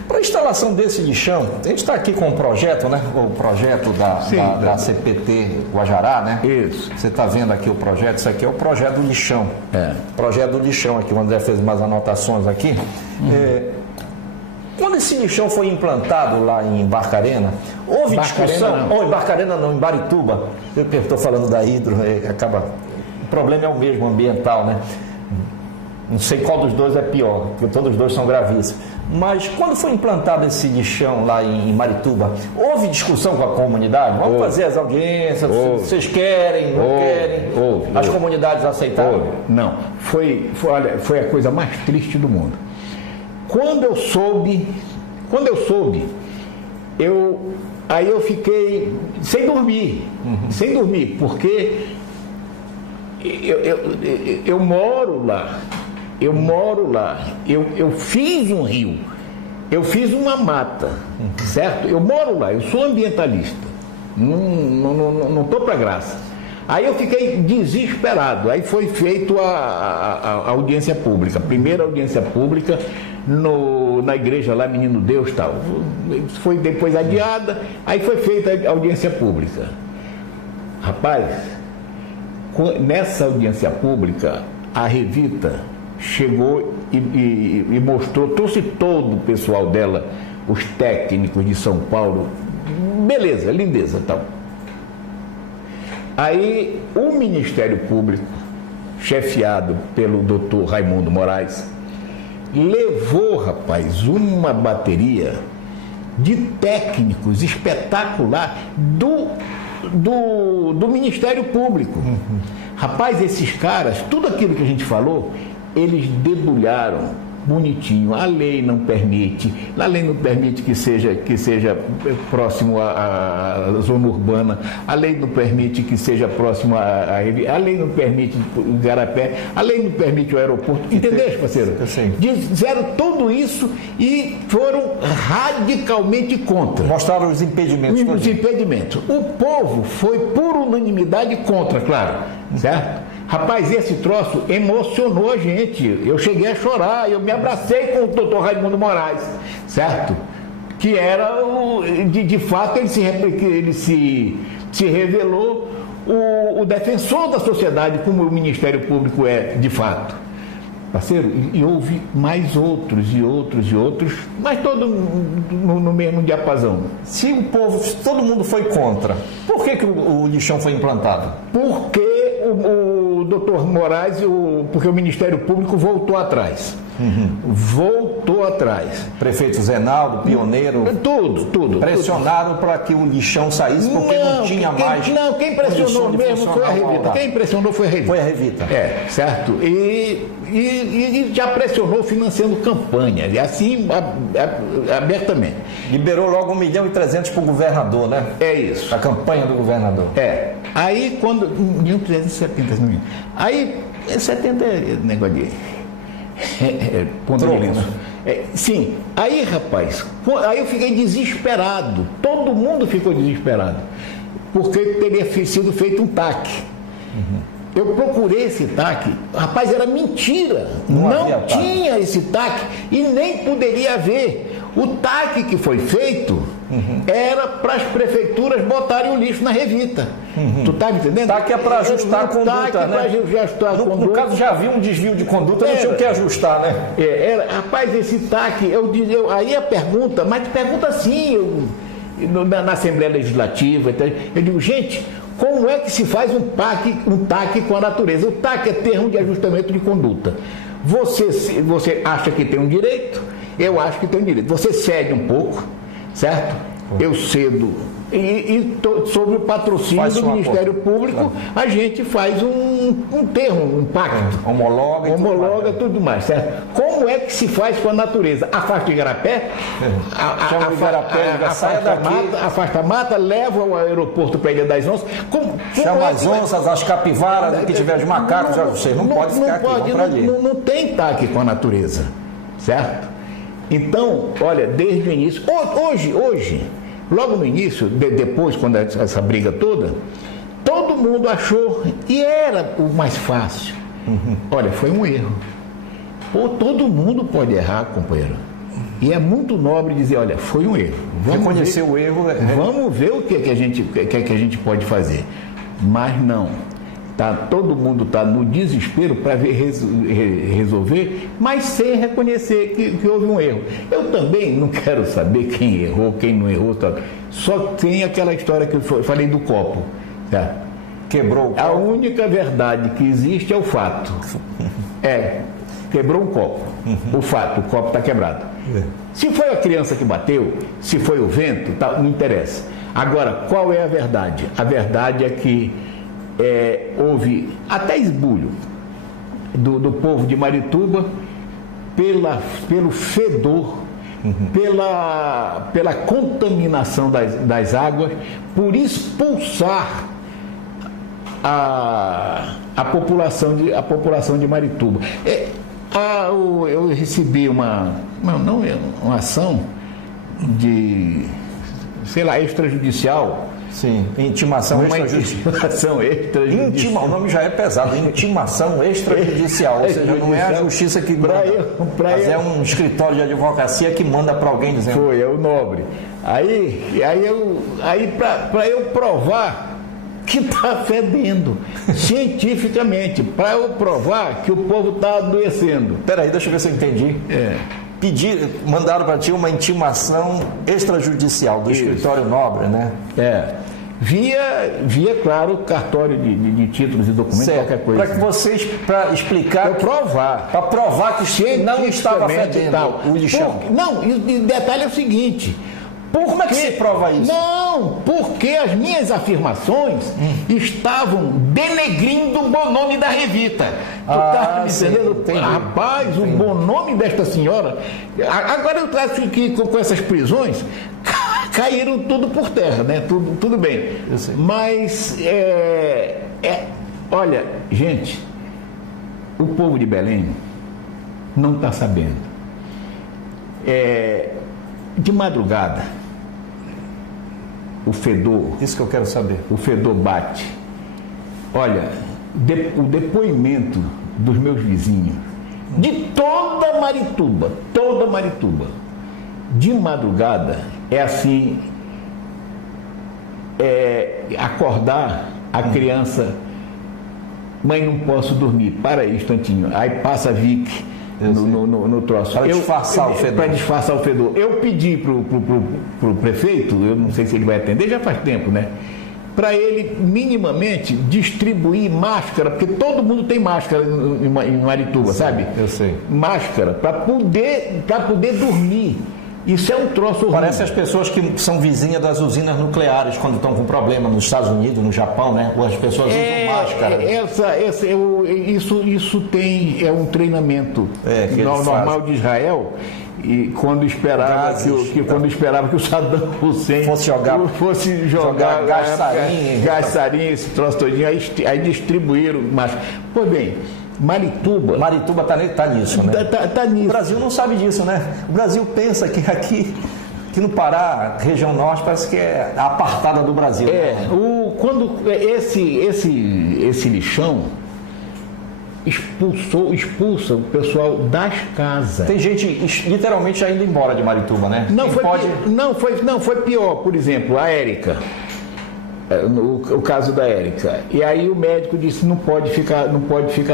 Para a instalação desse lixão, a gente está aqui com o projeto, né? O projeto da CPT Guajará, né? Isso. Você está vendo aqui o projeto, isso aqui é o projeto do lixão. Projeto do lixão aqui, o André fez umas anotações aqui. Quando esse lixão foi implantado lá em Barcarena, houve discussão... Em Barcarena não, em Barituba. Eu estou falando da hidro, o problema é o mesmo, ambiental, né? Não sei qual dos dois é pior, porque todos os dois são gravíssimos. Mas quando foi implantado esse lixão lá em Marituba, houve discussão com a comunidade? Vamos fazer as audiências, vocês querem, não querem? As comunidades aceitaram? Não, foi a coisa mais triste do mundo. Quando eu soube, aí eu fiquei sem dormir, porque eu moro lá. Eu fiz um rio, eu fiz uma mata, certo? Eu moro lá, eu sou ambientalista, não estou para graça. Aí eu fiquei desesperado, aí foi feita a audiência pública, a primeira audiência pública na igreja lá, Menino Deus tal. Foi depois adiada, aí foi feita a audiência pública. Rapaz, nessa audiência pública, a Revita chegou e mostrou, trouxe todo o pessoal dela, os técnicos de São Paulo, beleza, lindeza e tal. Aí o Ministério Público, chefiado pelo doutor Raimundo Moraes, levou, rapaz, uma bateria de técnicos espetacular do Ministério Público. Rapaz, esses caras, tudo aquilo que a gente falou, eles debulharam bonitinho. A lei não permite que seja próximo à zona urbana, a lei não permite que seja próximo a lei não permite o Igarapé, a lei não permite o aeroporto. Entendeu, parceiro? Fizeram tudo isso e foram radicalmente contra. Mostraram os impedimentos. Os impedimentos. O povo foi por unanimidade contra, claro, certo? Rapaz, esse troço emocionou a gente. Eu cheguei a chorar, eu me abracei com o doutor Raimundo Moraes, certo? Que era, de fato, ele se revelou o defensor da sociedade, como o Ministério Público é de fato. Parceiro, e houve mais outros, mas todo no mesmo diapasão. Se todo mundo foi contra, por que o lixão foi implantado? Porque o doutor Moraes, porque o Ministério Público voltou atrás. Voltou atrás. Prefeito Zenaldo, pioneiro. Tudo. Pressionaram para que o lixão saísse porque não tinha mais. Não, quem pressionou mesmo foi a Revita. Quem pressionou foi a Revita. Foi a Revita. É, certo? E já pressionou financiando campanha, e assim abertamente. Liberou logo 1.300.000 para o governador, né? É isso. A campanha do governador. É. Aí quando. 1.370. Aí 70 é negócio de. Ponto de lenço. Sim, aí rapaz, aí eu fiquei desesperado, todo mundo ficou desesperado, porque teria sido feito um TAC. Eu procurei esse TAC, rapaz, era mentira, não tinha esse TAC e nem poderia haver. O TAC que foi feito era para as prefeituras botarem o lixo na Revita. Tu tá me entendendo? TAC é para ajustar a conduta, né? No caso já havia um desvio de conduta, não tinha o que ajustar, né? Rapaz, esse TAC, aí a pergunta, mas pergunta assim, na Assembleia Legislativa, eu digo, gente, como é que se faz um TAC com a natureza? O TAC é termo de ajustamento de conduta. Você acha que tem um direito? Eu acho que tem um direito. Você cede um pouco, certo? Eu cedo. Sobre o patrocínio do Ministério Público, a gente faz um termo, um pacto. Homologa tudo mais, certo? Como é que se faz com a natureza? Afasta o igarapé, afasta a mata, leva ao aeroporto para a Ilha das Onças. Chama as onças, as capivaras, o que tiver de macacos, você não pode ficar aqui, vamos para ali. Não tem TAC com a natureza, certo? Então, olha, desde o início, hoje, logo no início, depois, quando essa briga toda, todo mundo achou, e era o mais fácil. Olha, foi um erro. Todo mundo pode errar, companheiro. E é muito nobre dizer, olha, foi um erro. Reconhecer o erro. Vamos ver o que a gente pode fazer. Mas não. Todo mundo está no desespero para resolver, mas sem reconhecer que houve um erro. Eu também não quero saber quem errou, quem não errou. Só tem aquela história que eu falei do copo. Tá? Quebrou o copo. A única verdade que existe é o fato. Quebrou um copo. O fato, o copo está quebrado. Se foi a criança que bateu, se foi o vento, não interessa. Agora, qual é a verdade? A verdade é que houve até esbulho do povo de Marituba pelo fedor, pela contaminação das águas, por expulsar a população de Marituba. Eu recebi uma ação de, extrajudicial. Sim, intimação extrajudicial. O nome já é pesado, intimação extrajudicial, ou seja, não é a justiça que manda, mas é um escritório de advocacia que manda para alguém dizendo. É o nobre. Para eu provar que está fedendo, cientificamente, para eu provar que o povo está adoecendo. Peraí, deixa eu ver se eu entendi. Mandaram para ti uma intimação extrajudicial do escritório nobre, né? Via, claro, cartório de títulos e documentos, qualquer coisa. Para explicar. Para provar que não estava fedendo o lixão. E o detalhe é o seguinte. Como é que se prova isso? Não, porque as minhas afirmações estavam denegrindo o bom nome da Revita. Tu tá me entendendo? Rapaz, o bom nome desta senhora. Agora eu acho que com essas prisões caíram tudo por terra, né? Tudo bem. Mas olha, gente, o povo de Belém não está sabendo. De madrugada, o fedor. Isso que eu quero saber. O fedor bate. Olha, o depoimento dos meus vizinhos, de toda Marituba, de madrugada, é assim, acordar A criança, mãe, não posso dormir, para aí, instantinho. Aí passa a Vic no troço. Para disfarçar o fedor. Para disfarçar o fedor. Eu pedi pro prefeito, eu não sei se ele vai atender, já faz tempo, né? Para ele minimamente distribuir máscara, porque todo mundo tem máscara em Marituba, sabe? Eu sei. Máscara, para poder dormir. Isso é um troço horrível. Parece as pessoas que são vizinhas das usinas nucleares quando estão com problema nos Estados Unidos, no Japão, né? Ou as pessoas usam máscara. Isso é um treinamento normal de Israel. E quando esperava que o Saddam Hussein fosse jogar gás sarin, esse troço todinho, aí distribuíram máscara. Pois bem, Marituba tá nisso, né? Tá nisso. O Brasil não sabe disso, né? O Brasil pensa que aqui no Pará, região norte, parece que é a apartada do Brasil. Quando esse lixão expulsa o pessoal das casas. Tem gente literalmente já indo embora de Marituba, né? Não foi pior, por exemplo, a Érica. O caso da Érica. E aí o médico disse não pode ficar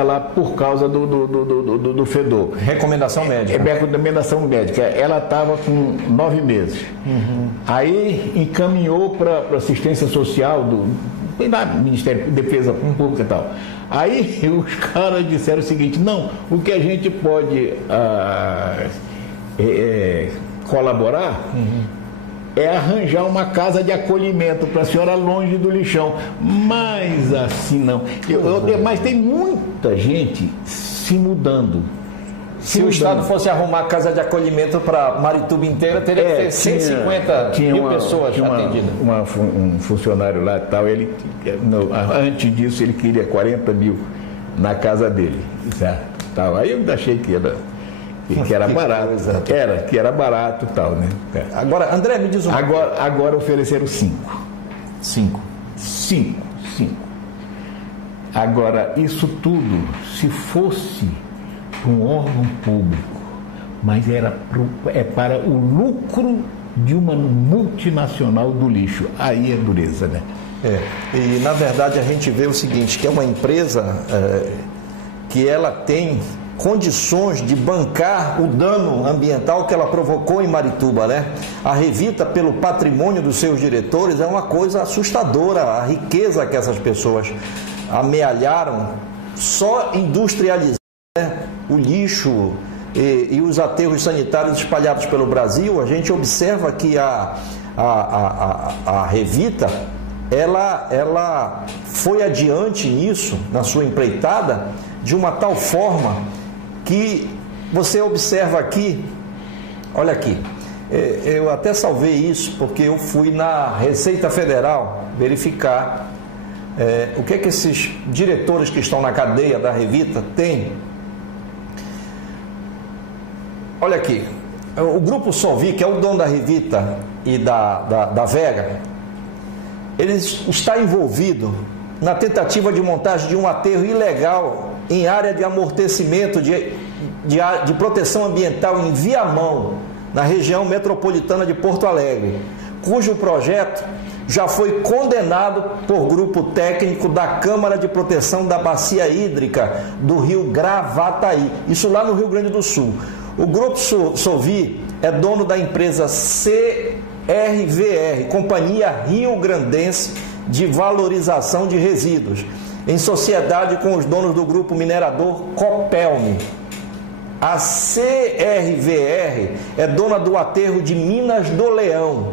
lá por causa do fedor. Recomendação médica. Recomendação médica. Ela estava com 9 meses. Uhum. Aí encaminhou para assistência social do Ministério da Defesa Pública e tal. Aí os caras disseram o seguinte: não, o que a gente pode colaborar é arranjar uma casa de acolhimento para a senhora longe do lixão. Mas assim não. Mas tem muita gente se mudando. Se o Estado fosse arrumar casa de acolhimento para Marituba inteira, teria que ter 150 mil pessoas atendidas. Um funcionário lá e tal, antes disso ele queria 40 mil na casa dele. Certo? Aí eu achei que era barato. Que era barato e tal, né? Agora, André, me diz uma coisa. Agora ofereceram 5. 5. Agora, isso tudo, se fosse para um órgão público, mas é para o lucro de uma multinacional do lixo. Aí é dureza, né? E na verdade a gente vê o seguinte, que é uma empresa que ela tem condições de bancar o dano ambiental que ela provocou em Marituba, né? A Revita, pelo patrimônio dos seus diretores, é uma coisa assustadora, a riqueza que essas pessoas amealharam só industrializando, né, o lixo e os aterros sanitários espalhados pelo Brasil. A gente observa que a Revita ela foi adiante nisso, na sua empreitada, de uma tal forma que você observa aqui, olha aqui, eu até salvei isso porque eu fui na Receita Federal verificar o que esses diretores que estão na cadeia da Revita têm. Olha aqui, o Grupo Solvi, que é o dono da Revita e da Vega, ele está envolvido na tentativa de montagem de um aterro ilegal em área de amortecimento de proteção ambiental em Viamão, na região metropolitana de Porto Alegre, cujo projeto já foi condenado por grupo técnico da Câmara de Proteção da Bacia Hídrica do Rio Gravataí, isso lá no Rio Grande do Sul. O Grupo Solvi é dono da empresa CRVR, Companhia Rio Grandense de Valorização de Resíduos, em sociedade com os donos do grupo minerador Copelme. A CRVR é dona do aterro de Minas do Leão,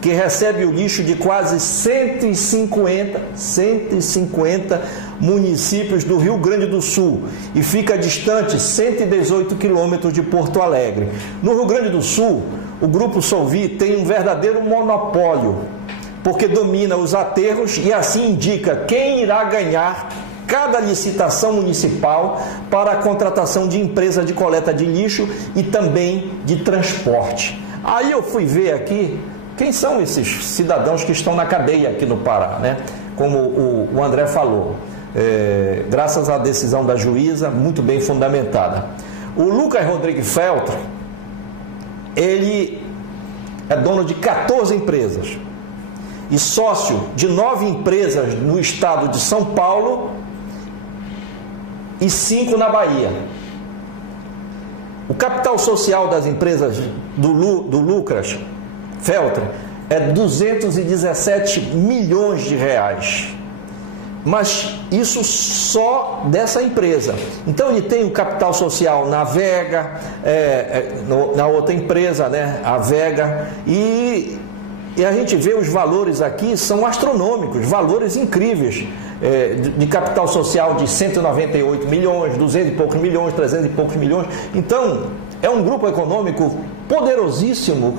que recebe o lixo de quase 150 municípios do Rio Grande do Sul e fica distante 118 quilômetros de Porto Alegre. No Rio Grande do Sul, o Grupo Solvi tem um verdadeiro monopólio, porque domina os aterros e assim indica quem irá ganhar cada licitação municipal para a contratação de empresa de coleta de lixo e também de transporte. Aí eu fui ver aqui quem são esses cidadãos que estão na cadeia aqui no Pará, né? Como o André falou, graças à decisão da juíza, muito bem fundamentada. O Lucas Rodrigues Feltro, ele é dono de 14 empresas. e sócio de 9 empresas no estado de São Paulo e 5 na Bahia. O capital social das empresas do Lucas Feltre é 217 milhões de reais. Mas isso só dessa empresa. Então ele tem o capital social na Vega, na outra empresa, né, a Vega, e a gente vê os valores aqui, são astronômicos, valores incríveis, de capital social de 198 milhões, 200 e poucos milhões, 300 e poucos milhões. Então é um grupo econômico poderosíssimo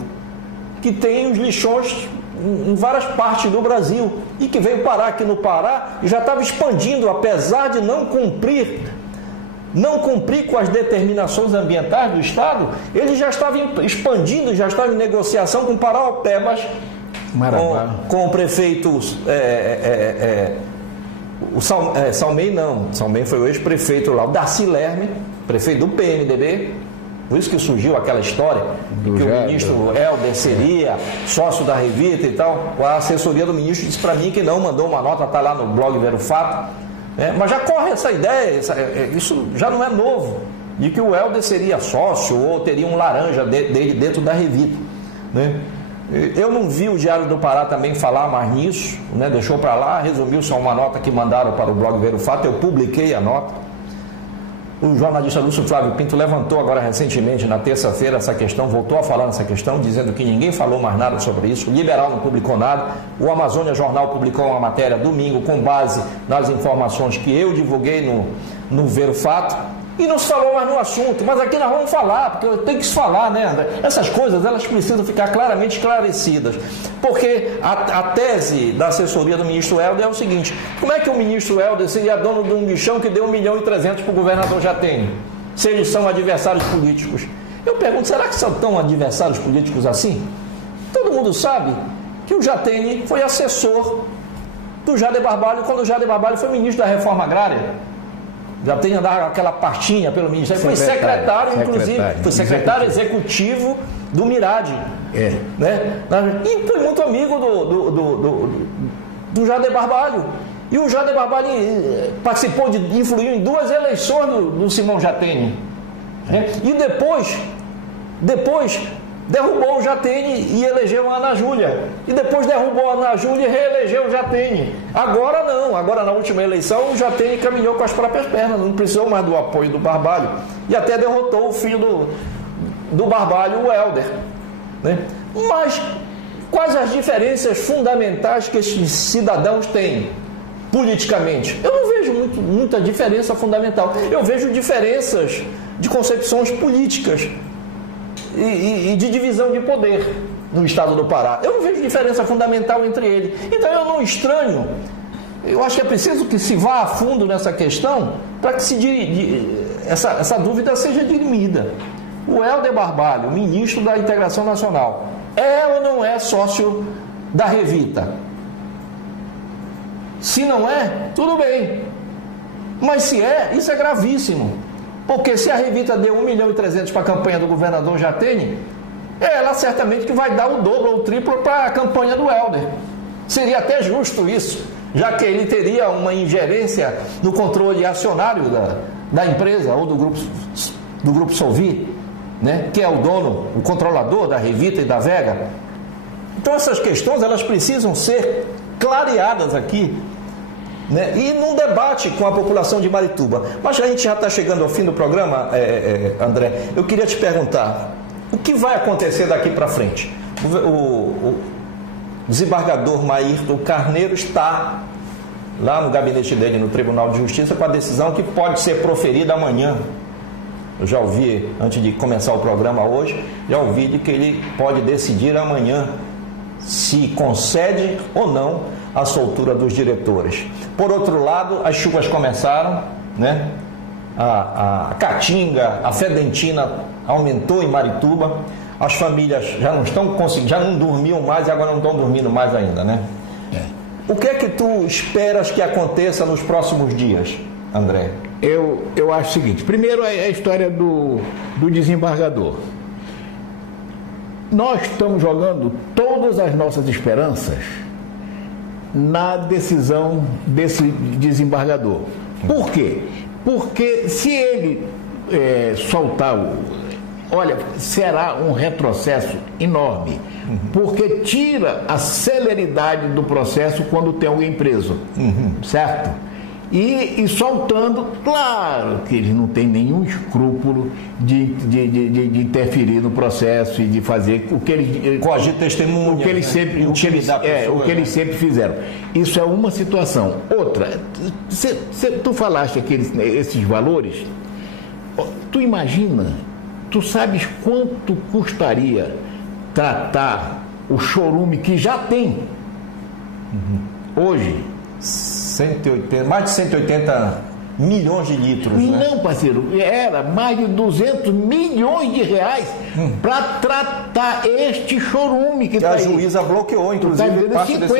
que tem os lixões em várias partes do Brasil e que veio parar aqui no Pará e já estava expandindo, apesar de não cumprir com as determinações ambientais do Estado. Ele já estava expandindo, já estava em negociação com Paraupebas, com o prefeito Salmei foi o ex-prefeito lá, o Darcy Lerme, prefeito do PMDB. Por isso que surgiu aquela história que o ministro Helder seria sócio da Revita e tal. A assessoria do ministro disse para mim que não, mandou uma nota, está lá no blog Ver o Fato. Mas já corre essa ideia, isso já não é novo, de que o Helder seria sócio ou teria um laranja dele dentro da Revita, né? Eu não vi o Diário do Pará também falar mais nisso, né? Deixou para lá, resumiu só uma nota que mandaram para o blog Ver o Fato, eu publiquei a nota. O jornalista Lúcio Flávio Pinto levantou agora recentemente, na terça-feira, essa questão, voltou a falar nessa questão, dizendo que ninguém falou mais nada sobre isso. O Liberal não publicou nada. O Amazônia Jornal publicou uma matéria domingo com base nas informações que eu divulguei no Ver o Fato. E não se falou mais no assunto, mas aqui nós vamos falar, porque tem que se falar, né, André? Essas coisas, elas precisam ficar claramente esclarecidas, porque a tese da assessoria do ministro Helder é o seguinte: como é que o ministro Helder seria dono de um bichão que deu 1,3 milhão para o governador Jatene, se eles são adversários políticos? Eu pergunto, será que são tão adversários políticos assim? Todo mundo sabe que o Jatene foi assessor do Jader Barbalho quando o Jader Barbalho foi ministro da Reforma Agrária. Já tem andado aquela pastinha pelo Ministério, foi secretário, inclusive, foi secretário executivo do Mirade, né? E foi muito amigo do Jader Barbalho. E o Jader Barbalho influiu em 2 eleições do Simão Jatene, né? E depois derrubou o Jatene e elegeu a Ana Júlia. E depois derrubou a Ana Júlia e reelegeu o Jatene. Agora não, agora na última eleição o Jatene caminhou com as próprias pernas, não precisou mais do apoio do Barbalho. E até derrotou o filho do Barbalho, o Helder, né? Mas quais as diferenças fundamentais que esses cidadãos têm politicamente? Eu não vejo muita diferença fundamental. Eu vejo diferenças de concepções políticas e de divisão de poder no estado do Pará. Eu não vejo diferença fundamental entre eles. Então eu não estranho. Eu acho que é preciso que se vá a fundo nessa questão para que essa dúvida seja dirimida. O Helder Barbalho, ministro da Integração Nacional, é ou não é sócio da Revita? Se não é, tudo bem. Mas se é, isso é gravíssimo. Porque se a Revita deu 1,3 milhão para a campanha do governador Jatene, ela certamente que vai dar o dobro ou o triplo para a campanha do Helder. Seria até justo isso, já que ele teria uma ingerência no controle acionário da empresa ou do grupo Solvi, né, que é o dono, o controlador da Revita e da Vega. Então essas questões, elas precisam ser clareadas aqui, né? E num debate com a população de Marituba. Mas a gente já está chegando ao fim do programa, André. Eu queria te perguntar, o que vai acontecer daqui para frente? O desembargador Maírton Carneiro está lá no gabinete dele, no Tribunal de Justiça, com a decisão que pode ser proferida amanhã. Eu já ouvi, antes de começar o programa hoje, já ouvi de que ele pode decidir amanhã se concede ou não a soltura dos diretores. Por outro lado, as chuvas começaram, né? A caatinga, a fedentina aumentou em Marituba, as famílias já não estão conseguindo, já não dormiam mais e agora não estão dormindo mais ainda, né? O que é que tu esperas que aconteça nos próximos dias, André? Eu acho o seguinte: primeiro é a história do desembargador. Nós estamos jogando todas as nossas esperanças na decisão desse desembargador. Por quê? Porque se ele soltar olha, será um retrocesso enorme, porque tira a celeridade do processo quando tem alguém preso, certo? E soltando, claro que ele não tem nenhum escrúpulo de interferir no processo e de fazer o que ele coagir testemunha, o que eles sempre, o que eles sempre fizeram. Isso é uma situação. Outra, tu falaste esses valores, tu imagina, tu sabes quanto custaria tratar o chorume que já tem hoje? 180, mais de 180 milhões de litros, né? Não, parceiro, era mais de 200 milhões de reais para tratar este chorume que a juíza bloqueou, inclusive, parte 50,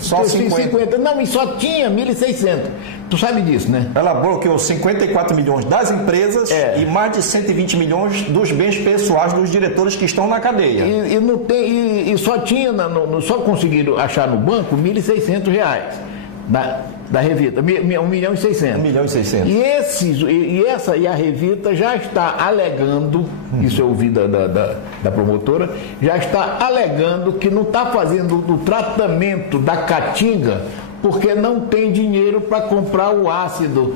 só 50. Não, e só tinha 1.600. Tu sabe disso, né? Ela bloqueou 54 milhões das empresas e mais de 120 milhões dos bens pessoais dos diretores que estão na cadeia. E só tinha, só conseguiram achar no banco 1.600 reais. Da Revita, 1.600.000. 1.600.000. E a Revita já está alegando, isso eu ouvi da promotora, já está alegando que não está fazendo o tratamento da caatinga porque não tem dinheiro para comprar o ácido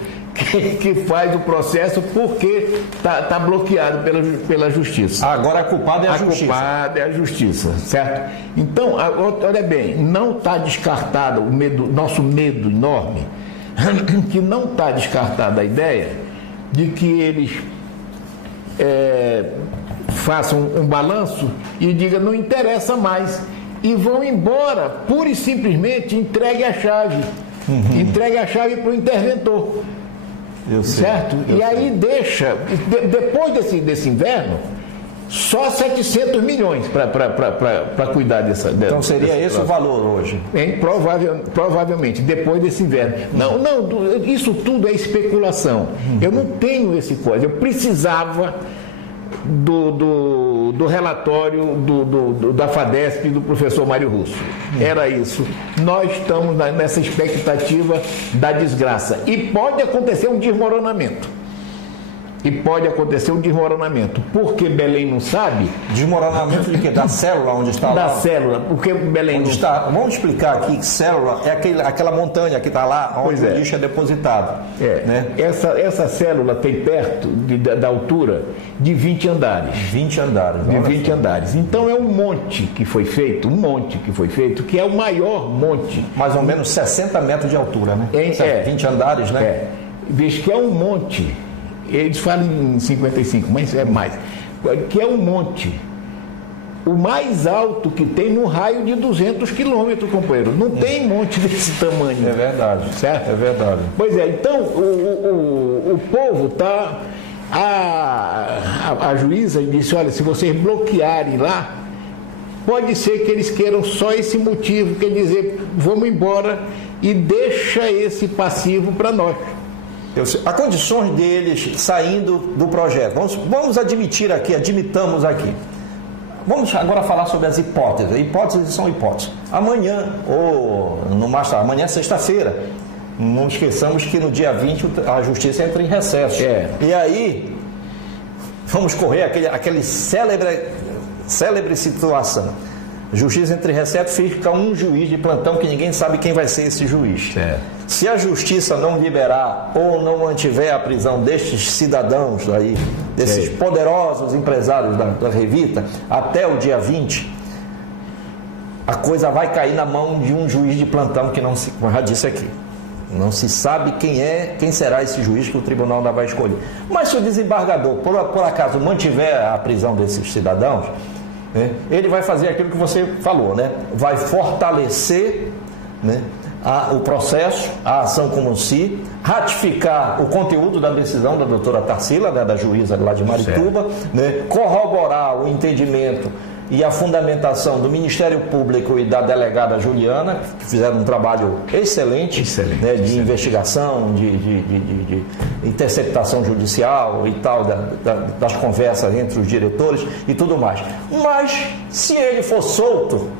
que faz o processo, porque está bloqueado pela justiça. Agora a culpada é a justiça. A culpada é a justiça, certo? Então, olha bem, não está descartado nosso medo enorme, que não está descartada a ideia de que eles façam um balanço e digam, não interessa mais, e vão embora, pura e simplesmente entregue a chave. Entregue a chave para o interventor. Certo? E aí deixa, depois desse inverno, só 700 milhões para cuidar dessa. Então seria esse o valor hoje? Provavelmente, depois desse inverno. Não, isso tudo é especulação. Eu não tenho esse coisa. Eu precisava do relatório da FADESP do professor Mário Russo. Era isso. Nós estamos nessa expectativa da desgraça. E pode acontecer um desmoronamento. Porque Belém não sabe. Desmoronamento de quê? Da célula onde está lá? Da célula. Porque Belém não está. Vamos explicar aqui que célula é aquela montanha que está lá onde o lixo é depositado. Né? Essa célula tem perto da altura de 20 andares. 20 andares. De 20 andares. Então é um monte que foi feito, que é o maior monte. Mais ou menos 60 metros de altura, né? 20 andares, né? Diz que é um monte. Eles falam em 55, mas é mais. Que é um monte. O mais alto que tem no raio de 200 quilômetros, companheiro. Não tem monte desse tamanho. É verdade. Certo? É verdade. Pois é, então o povo está... A juíza disse, olha, se vocês bloquearem lá, pode ser que eles queiram só esse motivo, quer dizer, vamos embora e deixa esse passivo para nós. Há condições deles saindo do projeto. Vamos admitamos aqui. Vamos agora falar sobre as hipóteses. Hipóteses são hipóteses. Amanhã, amanhã é sexta-feira, não esqueçamos que no dia 20 a justiça entra em recesso. E aí, vamos correr aquele célebre situação. Justiça entre recesso, fica um juiz de plantão que ninguém sabe quem vai ser esse juiz. Se a justiça não liberar ou não mantiver a prisão destes cidadãos aí, desses poderosos empresários da Revita, até o dia 20, a coisa vai cair na mão de um juiz de plantão que como eu já disse aqui, não se sabe quem será esse juiz que o tribunal ainda vai escolher. Mas se o desembargador, por acaso, mantiver a prisão desses cidadãos, ele vai fazer aquilo que você falou, né? Vai fortalecer, né, o processo, a ação como si, ratificar o conteúdo da decisão da doutora Tarsila, né, da juíza lá de Marituba, né, corroborar o entendimento e a fundamentação do Ministério Público e da delegada Juliana, que fizeram um trabalho excelente. Né, de investigação, de interceptação judicial e tal, das conversas entre os diretores e tudo mais. Mas, se ele for solto,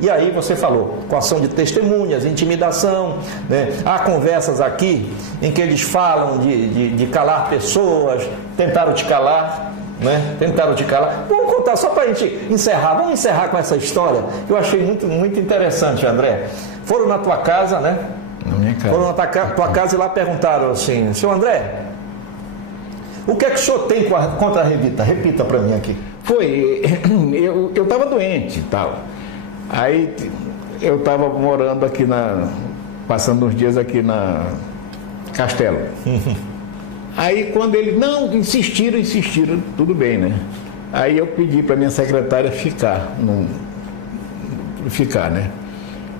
E aí você falou, coação de testemunhas, intimidação, né? Há conversas aqui em que eles falam de calar pessoas, tentaram te calar, né? Tentaram te calar. Vamos contar, só para a gente encerrar, vamos encerrar com essa história, que eu achei muito interessante, André. Foram na tua casa, né? Na minha casa. Foram na tua casa e lá perguntaram assim, senhor André, o que é que o senhor tem contra a Revita? Repita para mim aqui. Eu estava doente e tal. Aí eu estava morando aqui passando uns dias aqui na Castelo. Aí quando ele, não, insistiram, tudo bem, né? Aí eu pedi para minha secretária ficar, né?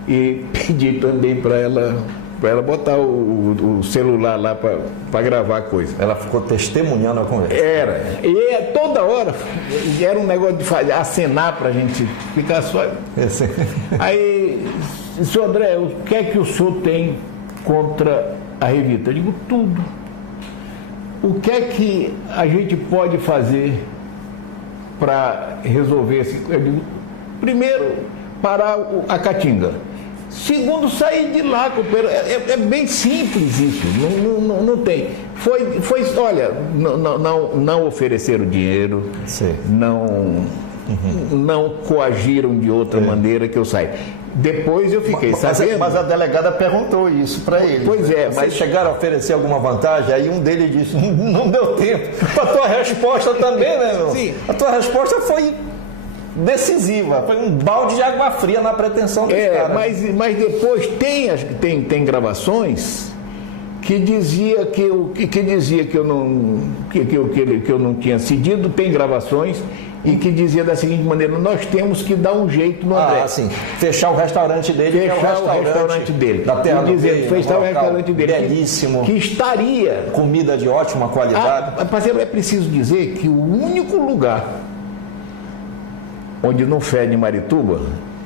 E pedi também para ela botar o celular lá para gravar a coisa. Ela ficou testemunhando a conversa. Era. E toda hora era um negócio de acenar para a gente ficar só. Aí, senhor André, o que é que o senhor tem contra a Revita? Eu digo, tudo. O que é que a gente pode fazer para resolver esse... Eu digo, primeiro, parar a Caatinga. Segundo, sair de lá, companheiro. É bem simples isso, não tem. Olha, não ofereceram dinheiro, não coagiram de outra maneira que eu saia. Depois eu fiquei sabendo... Mas a delegada perguntou isso para ele. Pois é, mas chegaram a oferecer alguma vantagem, aí um deles disse, não deu tempo. A tua resposta também, né, meu? Sim. A tua resposta foi... decisiva, foi um balde de água fria na pretensão do cara. Mas depois tem gravações que dizia que eu não tinha cedido, tem gravações e que dizia da seguinte maneira, nós temos que dar um jeito no André. Sim, fechar o restaurante dele, fechar o restaurante dele. Da Terra do Meio, fechar o restaurante dele. Belíssimo. Que estaria... comida de ótima qualidade. Parceiro, é preciso dizer que o único lugar onde não fede em Marituba...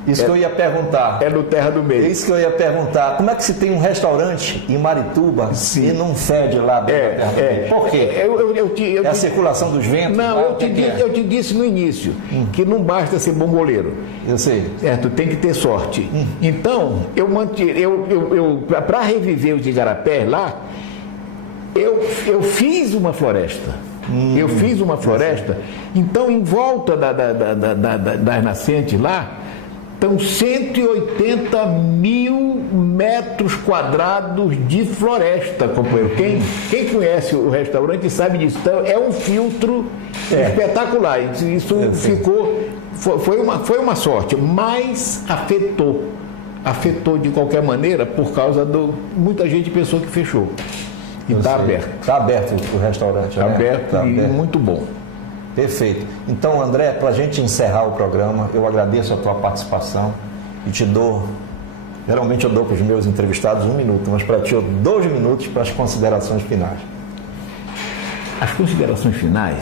Isso que eu ia perguntar. É no Terra do Meio. É isso que eu ia perguntar. Como é que se tem um restaurante em Marituba e não fede lá dentro da Terra do Meio? Por quê? É a circulação dos ventos? Não, eu te disse no início que não basta ser bom goleiro. Eu sei. Certo, tem que ter sorte. Então, para reviver os igarapés lá, eu fiz uma floresta. Eu fiz uma floresta. Então, em volta das nascentes lá, estão 180 mil metros quadrados de floresta, companheiro. Quem conhece o restaurante sabe disso. Então, é um filtro espetacular. Isso ficou... Foi uma sorte, mas afetou de qualquer maneira por causa muita gente pensou que fechou. E está aberto. Está aberto o restaurante. Está aberto e muito bom. Perfeito. Então, André, para a gente encerrar o programa, eu agradeço a tua participação e te dou, geralmente eu dou para os meus entrevistados 1 minuto, mas para ti eu 2 minutos para as considerações finais. As considerações finais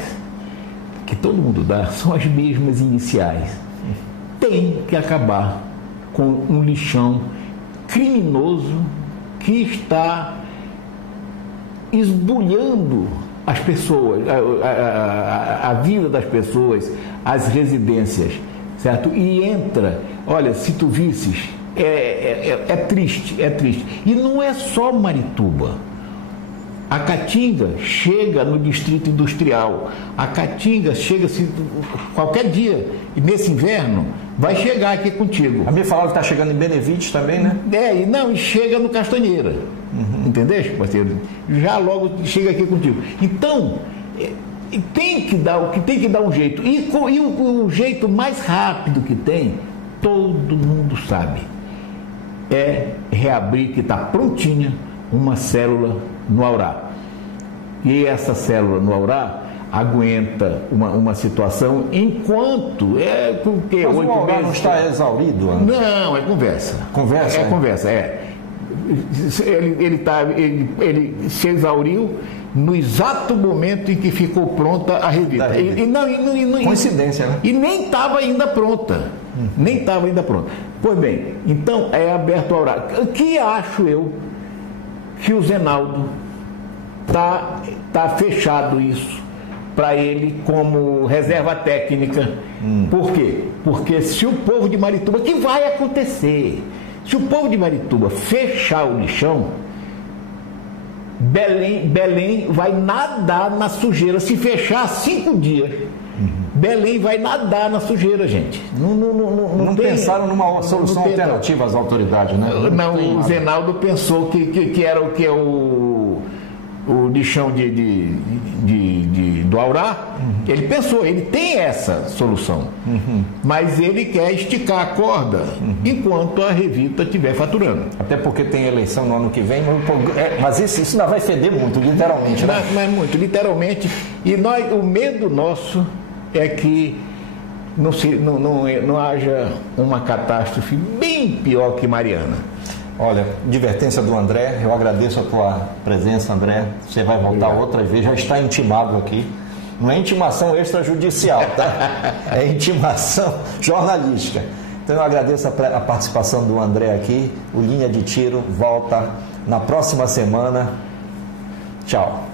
que todo mundo dá são as mesmas iniciais. Tem que acabar com um lixão criminoso que está esbulhando as pessoas, a vida das pessoas, as residências, certo? E entra, olha, se tu visses, é triste. E não é só Marituba. A Caatinga chega no Distrito Industrial, a Caatinga chega qualquer dia, e nesse inverno vai chegar aqui contigo. A mim falaram que está chegando em Benevides também, né? E chega no Castanheira. Entendeste, parceiro? Já logo chega aqui contigo. Então, tem que dar um jeito. E o jeito mais rápido que tem, todo mundo sabe, é reabrir, que está prontinha, uma célula no Aurá. E essa célula no Aurá aguenta uma situação enquanto... Mas o Aurá não está exaurido, André? Não, é conversa. Conversa? Conversa. Ele se exauriu no exato momento em que ficou pronta a Revita. Coincidência, né? E nem estava ainda pronta. Pois bem, então é aberto ao horário. Que acho eu que o Zenaldo tá fechado isso para ele como reserva técnica. Por quê? Porque se o povo de Marituba, que vai acontecer, se o povo de Marituba fechar o lixão, Belém vai nadar na sujeira. Se fechar 5 dias, Belém vai nadar na sujeira, gente. Não pensaram numa solução alternativa às autoridades, né? Não, o Zenaldo pensou que era o que é o lixão do Aurá. Ele pensou, ele tem essa solução, mas ele quer esticar a corda enquanto a Revita estiver faturando. Até porque tem eleição no ano que vem, mas isso ainda vai feder muito, literalmente, né? Não é muito, literalmente. E o medo nosso é que não haja uma catástrofe bem pior que Mariana. Olha, advertência do André, eu agradeço a tua presença, André. Você vai voltar outras vezes, já está intimado aqui. Não é intimação extrajudicial, tá? É intimação jornalística. Então eu agradeço a participação do André aqui. O Linha de Tiro volta na próxima semana. Tchau.